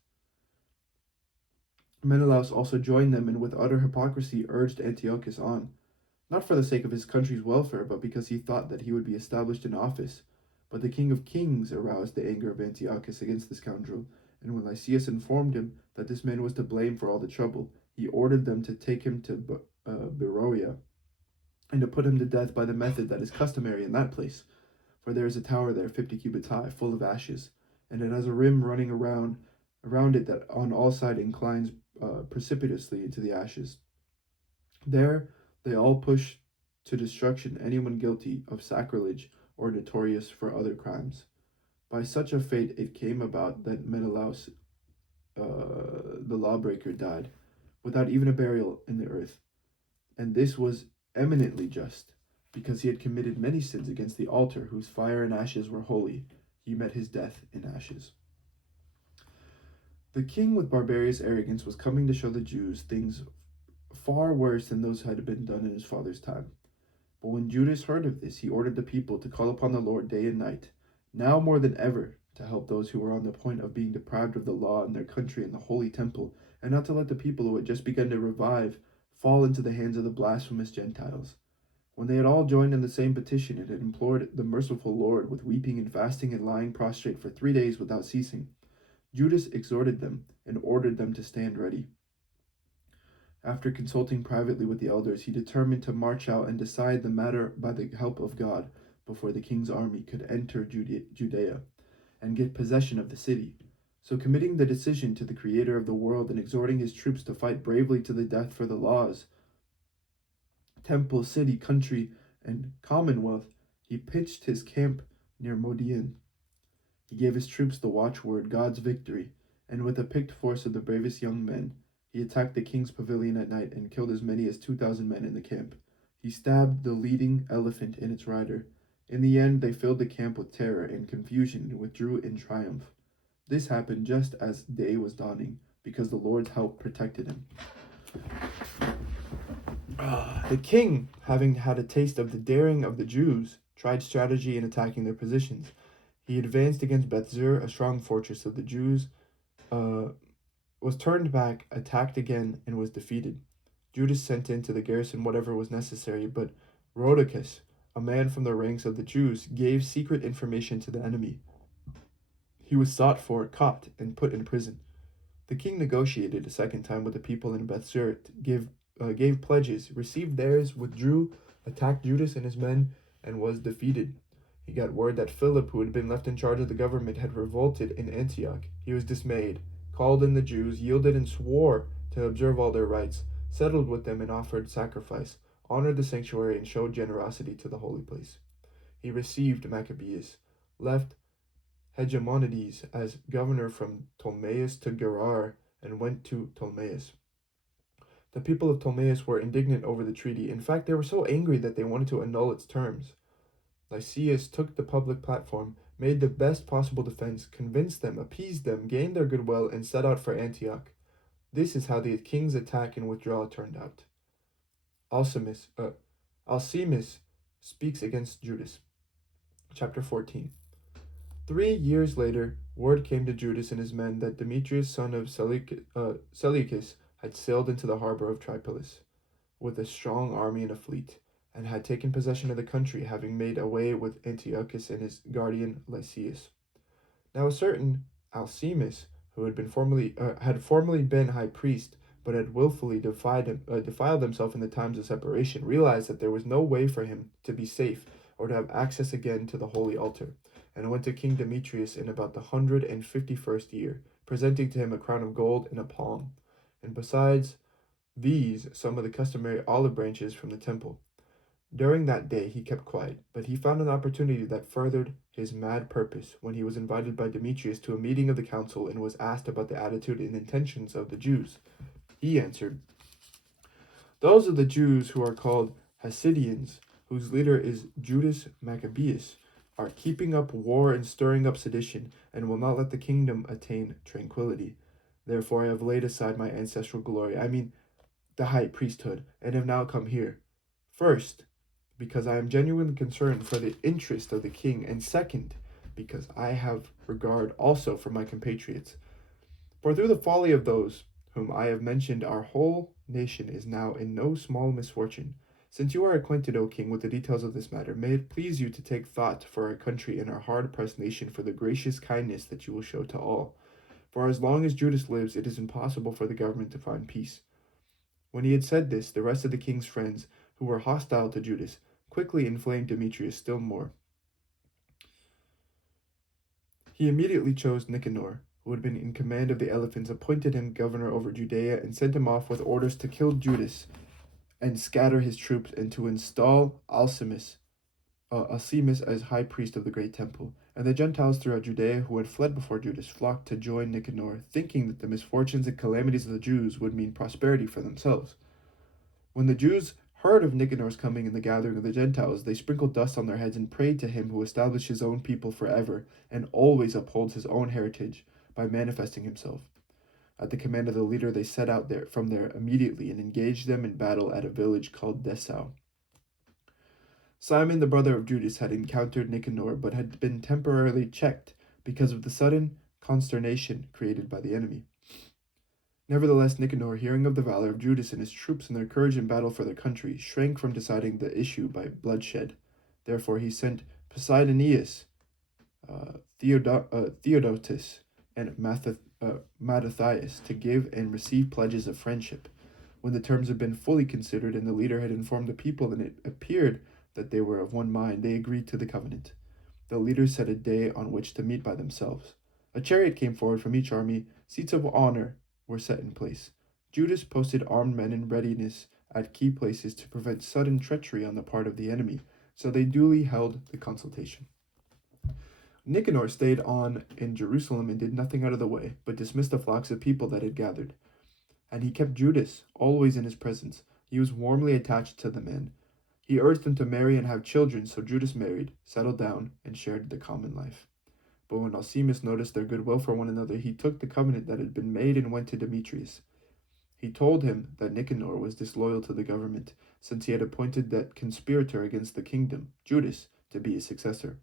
Menelaus also joined them and with utter hypocrisy urged Antiochus on, not for the sake of his country's welfare, but because he thought that he would be established in office. But the king of kings aroused the anger of Antiochus against the scoundrel, and when Lysias informed him that this man was to blame for all the trouble, he ordered them to take him to Beroia and to put him to death by the method that is customary in that place. For there is a tower there 50 cubits high, full of ashes, and it has a rim running around it that on all sides inclines precipitously into the ashes. There they all push to destruction anyone guilty of sacrilege or notorious for other crimes. By such a fate it came about that Menelaus, the lawbreaker, died, without even a burial in the earth. And this was eminently just, because he had committed many sins against the altar whose fire and ashes were holy. He met his death in ashes. The king, with barbarous arrogance, was coming to show the Jews things far worse than those had been done in his father's time. But when Judas heard of this, he ordered the people to call upon the Lord day and night, now more than ever, to help those who were on the point of being deprived of the law in their country and the holy temple, and not to let the people who had just begun to revive fall into the hands of the blasphemous Gentiles. When they had all joined in the same petition and had implored the merciful Lord with weeping and fasting and lying prostrate for 3 days without ceasing, Judas exhorted them and ordered them to stand ready. After consulting privately with the elders, he determined to march out and decide the matter by the help of God before the king's army could enter Judea and get possession of the city. So, committing the decision to the Creator of the world and exhorting his troops to fight bravely to the death for the laws, temple, city, country, and commonwealth, he pitched his camp near Modian. He gave his troops the watchword, God's victory, and with a picked force of the bravest young men, he attacked the king's pavilion at night and killed as many as 2,000 men in the camp. He stabbed the leading elephant and its rider. In the end, they filled the camp with terror and confusion and withdrew in triumph. This happened just as day was dawning, because the Lord's help protected him. The king, having had a taste of the daring of the Jews, tried strategy in attacking their positions. He advanced against Bethzur, a strong fortress of the Jews, was turned back, attacked again, and was defeated. Judas sent into the garrison whatever was necessary, but Rhodocus, a man from the ranks of the Jews, gave secret information to the enemy. He was sought for, caught, and put in prison. The king negotiated a second time with the people in Bethzur, gave pledges, received theirs, withdrew, attacked Judas and his men, and was defeated. He got word that Philip, who had been left in charge of the government, had revolted in Antioch. He was dismayed, called in the Jews, yielded and swore to observe all their rites, settled with them and offered sacrifice, honored the sanctuary, and showed generosity to the holy place. He received Maccabees, left Hegemonides as governor from Ptolemais to Gerar, and went to Ptolemais. The people of Ptolemais were indignant over the treaty. In fact, they were so angry that they wanted to annul its terms. Lysias took the public platform, made the best possible defense, convinced them, appeased them, gained their goodwill, and set out for Antioch. This is how the king's attack and withdrawal turned out. Alcimus speaks against Judas. Chapter 14. 3 years later, word came to Judas and his men that Demetrius, son of Seleucus, had sailed into the harbor of Tripolis with a strong army and a fleet, and had taken possession of the country, having made away with Antiochus and his guardian Lysias. Now a certain Alcimus, who had formerly been high priest, but had willfully defiled himself in the times of separation, realized that there was no way for him to be safe or to have access again to the holy altar, and went to King Demetrius in about the 151st year, presenting to him a crown of gold and a palm, and besides these some of the customary olive branches from the temple. During that day he kept quiet, but he found an opportunity that furthered his mad purpose when he was invited by Demetrius to a meeting of the council and was asked about the attitude and intentions of the Jews. He answered, "Those of the Jews who are called Hasidians, whose leader is Judas Maccabeus, are keeping up war and stirring up sedition, and will not let the kingdom attain tranquility. Therefore I have laid aside my ancestral glory, the high priesthood, and have now come here. First, because I am genuinely concerned for the interest of the king, and second, because I have regard also for my compatriots. For through the folly of those whom I have mentioned, our whole nation is now in no small misfortune. Since you are acquainted, O king, with the details of this matter, may it please you to take thought for our country and our hard-pressed nation for the gracious kindness that you will show to all. For as long as Judas lives, it is impossible for the government to find peace. When he had said this, the rest of the king's friends, who were hostile to Judas, quickly inflamed Demetrius still more. He immediately chose Nicanor, who had been in command of the elephants, appointed him governor over Judea, and sent him off with orders to kill Judas and scatter his troops, and to install Alcimus as high priest of the great temple. And the Gentiles throughout Judea who had fled before Judas flocked to join Nicanor, thinking that the misfortunes and calamities of the Jews would mean prosperity for themselves. When the Jews heard of Nicanor's coming in the gathering of the Gentiles, they sprinkled dust on their heads and prayed to him who established his own people forever and always upholds his own heritage by manifesting himself. At the command of the leader, they set out from there immediately and engaged them in battle at a village called Dessau. Simon, the brother of Judas, had encountered Nicanor, but had been temporarily checked because of the sudden consternation created by the enemy. Nevertheless, Nicanor, hearing of the valor of Judas and his troops and their courage in battle for their country, shrank from deciding the issue by bloodshed. Therefore he sent Posidonius, Theodotus, and Mattathias to give and receive pledges of friendship. When the terms had been fully considered and the leader had informed the people and it appeared that they were of one mind, they agreed to the covenant. The leaders set a day on which to meet by themselves. A chariot came forward from each army. Seats of honor were set in place. Judas posted armed men in readiness at key places to prevent sudden treachery on the part of the enemy, so they duly held the consultation. Nicanor stayed on in Jerusalem and did nothing out of the way, but dismissed the flocks of people that had gathered. And he kept Judas always in his presence. He was warmly attached to the man. He urged him to marry and have children, so Judas married, settled down, and shared the common life. But when Alcimus noticed their goodwill for one another, he took the covenant that had been made and went to Demetrius. He told him that Nicanor was disloyal to the government, since he had appointed that conspirator against the kingdom, Judas, to be his successor.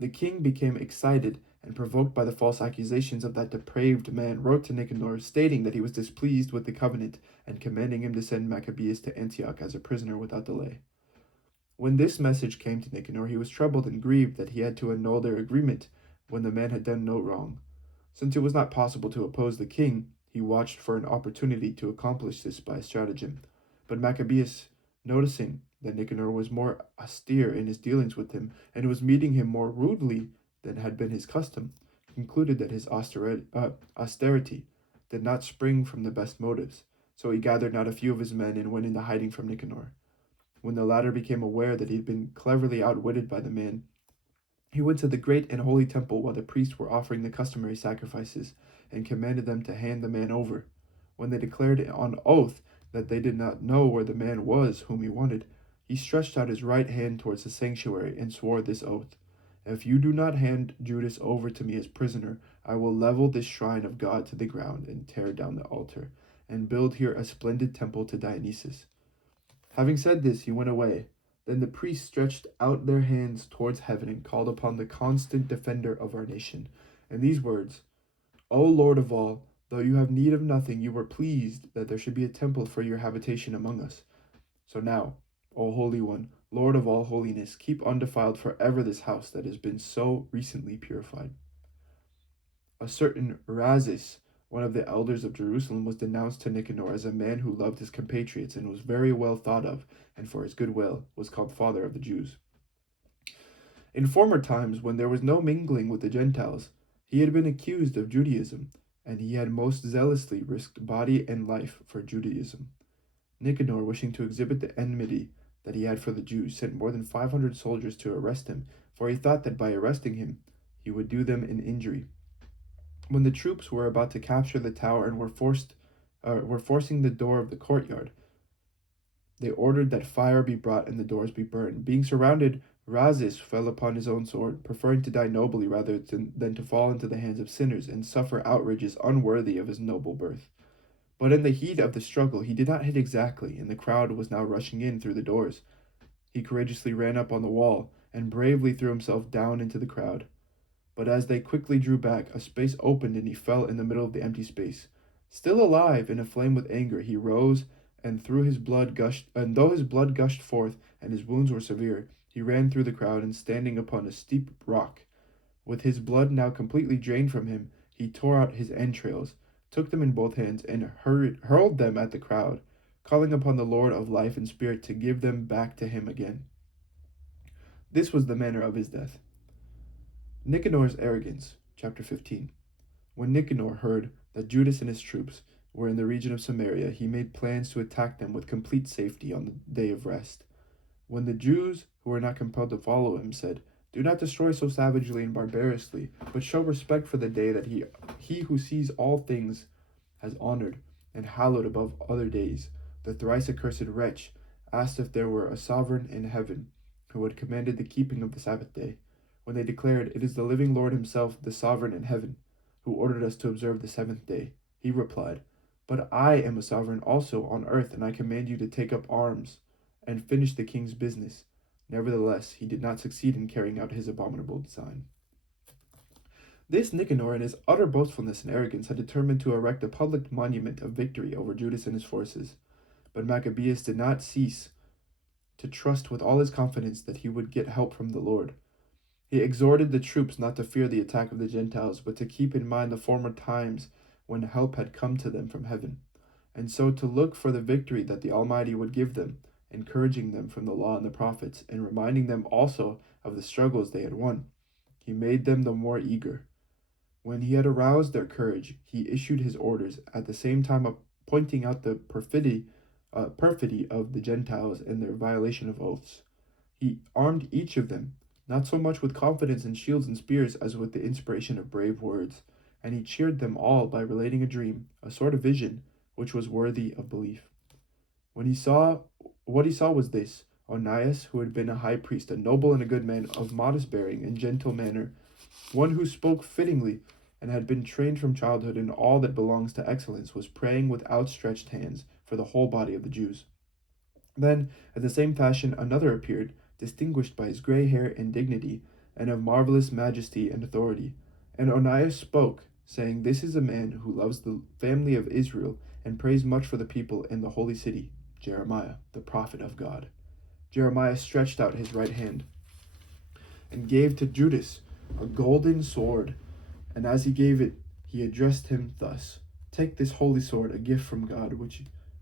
The king became excited and provoked by the false accusations of that depraved man, wrote to Nicanor, stating that he was displeased with the covenant and commanding him to send Maccabees to Antioch as a prisoner without delay. When this message came to Nicanor, he was troubled and grieved that he had to annul their agreement when the man had done no wrong. Since it was not possible to oppose the king, he watched for an opportunity to accomplish this by stratagem. But Maccabees, noticing that Nicanor was more austere in his dealings with him and was meeting him more rudely than had been his custom, concluded that his austerity did not spring from the best motives. So he gathered not a few of his men and went into hiding from Nicanor. When the latter became aware that he had been cleverly outwitted by the man, he went to the great and holy temple while the priests were offering the customary sacrifices, and commanded them to hand the man over. When they declared on oath that they did not know where the man was whom he wanted, he stretched out his right hand towards the sanctuary and swore this oath: "If you do not hand Judas over to me as prisoner, I will level this shrine of God to the ground and tear down the altar, and build here a splendid temple to Dionysus." Having said this, he went away. Then the priests stretched out their hands towards heaven and called upon the constant defender of our nation. And these words: "O Lord of all, though you have need of nothing, you were pleased that there should be a temple for your habitation among us. So now, O Holy One, Lord of all holiness, keep undefiled forever this house that has been so recently purified." A certain Razis, one of the elders of Jerusalem, was denounced to Nicanor as a man who loved his compatriots and was very well thought of, and for his goodwill was called Father of the Jews. In former times, when there was no mingling with the Gentiles, he had been accused of Judaism, and he had most zealously risked body and life for Judaism. Nicanor, wishing to exhibit the enmity that he had for the Jews, sent more than 500 soldiers to arrest him, for he thought that by arresting him, he would do them an injury. When the troops were about to capture the tower and were forcing the door of the courtyard, they ordered that fire be brought and the doors be burned. Being surrounded, Razis fell upon his own sword, preferring to die nobly rather than to fall into the hands of sinners and suffer outrages unworthy of his noble birth. But in the heat of the struggle, he did not hit exactly, and the crowd was now rushing in through the doors. He courageously ran up on the wall and bravely threw himself down into the crowd. But as they quickly drew back, a space opened and he fell in the middle of the empty space. Still alive and aflame with anger, he rose and though his blood gushed forth and his wounds were severe, he ran through the crowd and standing upon a steep rock, with his blood now completely drained from him, he tore out his entrails, took them in both hands, and hurled them at the crowd, calling upon the Lord of life and spirit to give them back to him again. This was the manner of his death. Nicanor's arrogance, chapter 15. When Nicanor heard that Judas and his troops were in the region of Samaria, he made plans to attack them with complete safety on the day of rest. When the Jews, who were not compelled to follow him, said, "Do not destroy so savagely and barbarously, but show respect for the day that he who sees all things has honored and hallowed above other days," the thrice accursed wretch asked if there were a sovereign in heaven who had commanded the keeping of the Sabbath day. When they declared, "It is the living Lord himself, the sovereign in heaven, who ordered us to observe the seventh day," he replied, "But I am a sovereign also on earth, and I command you to take up arms and finish the king's business." Nevertheless, he did not succeed in carrying out his abominable design. This Nicanor, in his utter boastfulness and arrogance, had determined to erect a public monument of victory over Judas and his forces. But Maccabees did not cease to trust with all his confidence that he would get help from the Lord. He exhorted the troops not to fear the attack of the Gentiles, but to keep in mind the former times when help had come to them from heaven, and so to look for the victory that the Almighty would give them, encouraging them from the law and the prophets, and reminding them also of the struggles they had won. He made them the more eager. When he had aroused their courage, he issued his orders, at the same time pointing out the perfidy of the Gentiles and their violation of oaths. He armed each of them, not so much with confidence in shields and spears as with the inspiration of brave words, and he cheered them all by relating a dream, a sort of vision, which was worthy of belief. What he saw was this: Onias, who had been a high priest, a noble and a good man, of modest bearing and gentle manner, one who spoke fittingly and had been trained from childhood in all that belongs to excellence, was praying with outstretched hands for the whole body of the Jews. Then, in the same fashion, another appeared, distinguished by his gray hair and dignity, and of marvelous majesty and authority. And Onias spoke, saying, "This is a man who loves the family of Israel, and prays much for the people in the holy city, Jeremiah, the prophet of God." Jeremiah stretched out his right hand and gave to Judas a golden sword, and as he gave it, he addressed him thus: "Take this holy sword, a gift from God,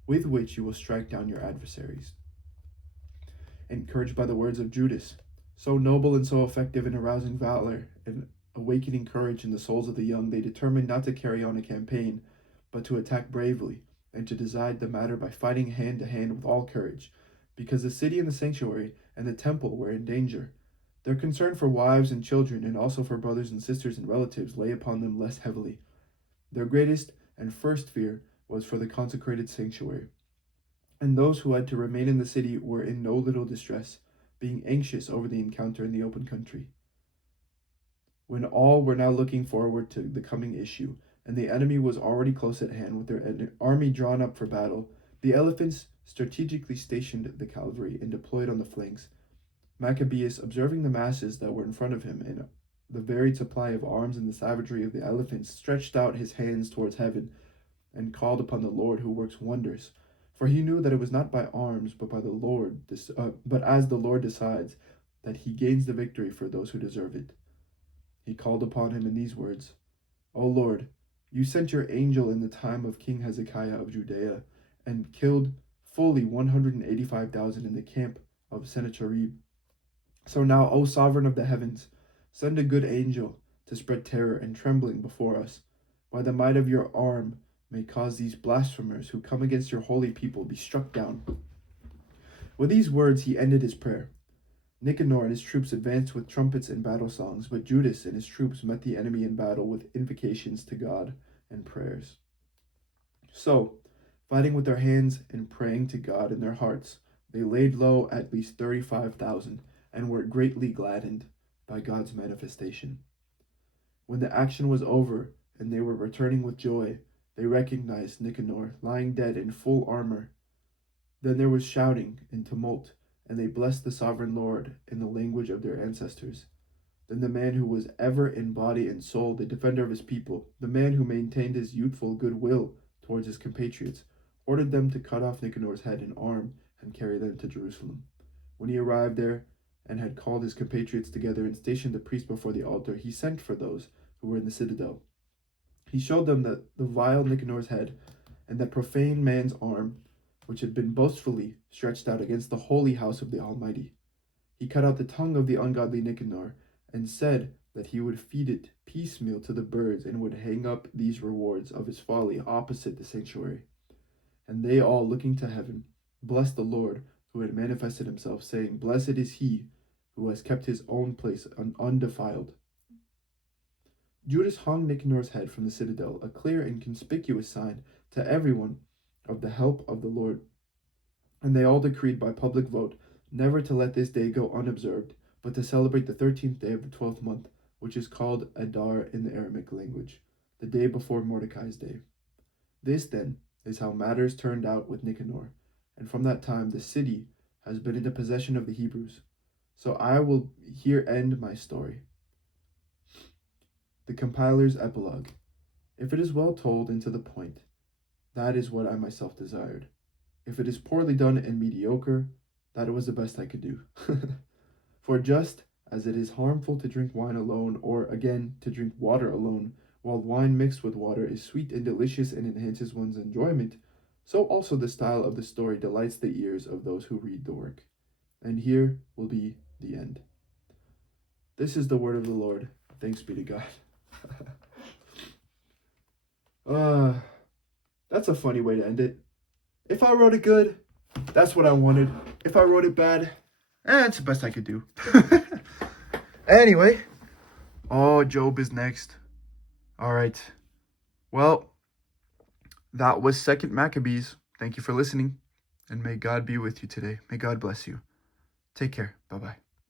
with which you will strike down your adversaries." Encouraged by the words of Judas, so noble and so effective in arousing valor and awakening courage in the souls of the young, they determined not to carry on a campaign, but to attack bravely, and to decide the matter by fighting hand to hand with all courage, because the city and the sanctuary and the temple were in danger. Their concern for wives and children, and also for brothers and sisters and relatives, lay upon them less heavily. Their greatest and first fear was for the consecrated sanctuary, and those who had to remain in the city were in no little distress, being anxious over the encounter in the open country. When all were now looking forward to the coming issue, and the enemy was already close at hand with their army drawn up for battle, the elephants strategically stationed the cavalry and deployed on the flanks. Maccabees, observing the masses that were in front of him and the varied supply of arms and the savagery of the elephants, stretched out his hands towards heaven and called upon the Lord who works wonders. For he knew that it was not by arms, but by the Lord, but as the Lord decides, that he gains the victory for those who deserve it. He called upon him in these words: "O Lord, you sent your angel in the time of King Hezekiah of Judea, and killed fully 185,000 in the camp of Sennacherib. So now, O sovereign of the heavens, send a good angel to spread terror and trembling before us. By the might of your arm, may cause these blasphemers who come against your holy people be struck down." With these words he ended his prayer. Nicanor and his troops advanced with trumpets and battle songs, but Judas and his troops met the enemy in battle with invocations to God and prayers. So, fighting with their hands and praying to God in their hearts, they laid low at least 35,000 and were greatly gladdened by God's manifestation. When the action was over and they were returning with joy, they recognized Nicanor lying dead in full armor. Then there was shouting and tumult, and they blessed the sovereign Lord in the language of their ancestors. Then the man who was ever in body and soul the defender of his people, the man who maintained his youthful goodwill towards his compatriots, ordered them to cut off Nicanor's head and arm and carry them to Jerusalem. When he arrived there and had called his compatriots together and stationed the priest before the altar, he sent for those who were in the citadel. He showed them that the vile Nicanor's head and that profane man's arm, which had been boastfully stretched out against the holy house of the Almighty. He cut out the tongue of the ungodly Nicanor, and said that he would feed it piecemeal to the birds, and would hang up these rewards of his folly opposite the sanctuary. And they all, looking to heaven, blessed the Lord, who had manifested himself, saying, Blessed is he who has kept his own place undefiled. Judas hung Nicanor's head from the citadel, a clear and conspicuous sign to everyone of the help of the Lord. And they all decreed by public vote never to let this day go unobserved, but to celebrate the 13th day of the 12th month, which is called Adar in the Aramaic language, the day before Mordecai's day. This, then, is how matters turned out with Nicanor, and from that time the city has been in the possession of the Hebrews. So I will here end my story. The compiler's epilogue. If it is well told and to the point, that is what I myself desired. If it is poorly done and mediocre, that was the best I could do. For just as it is harmful to drink wine alone, or again to drink water alone, while wine mixed with water is sweet and delicious and enhances one's enjoyment, so also the style of the story delights the ears of those who read the work. And here will be the end. This is the word of the Lord. Thanks be to God. That's a funny way to end it. If I wrote it good, that's what I wanted. If I wrote it bad, it's the best I could do. Anyway, Job is next. All right. Well, that was 2nd Maccabees. Thank you for listening, and may God be with you today. May God bless you. Take care. Bye-bye.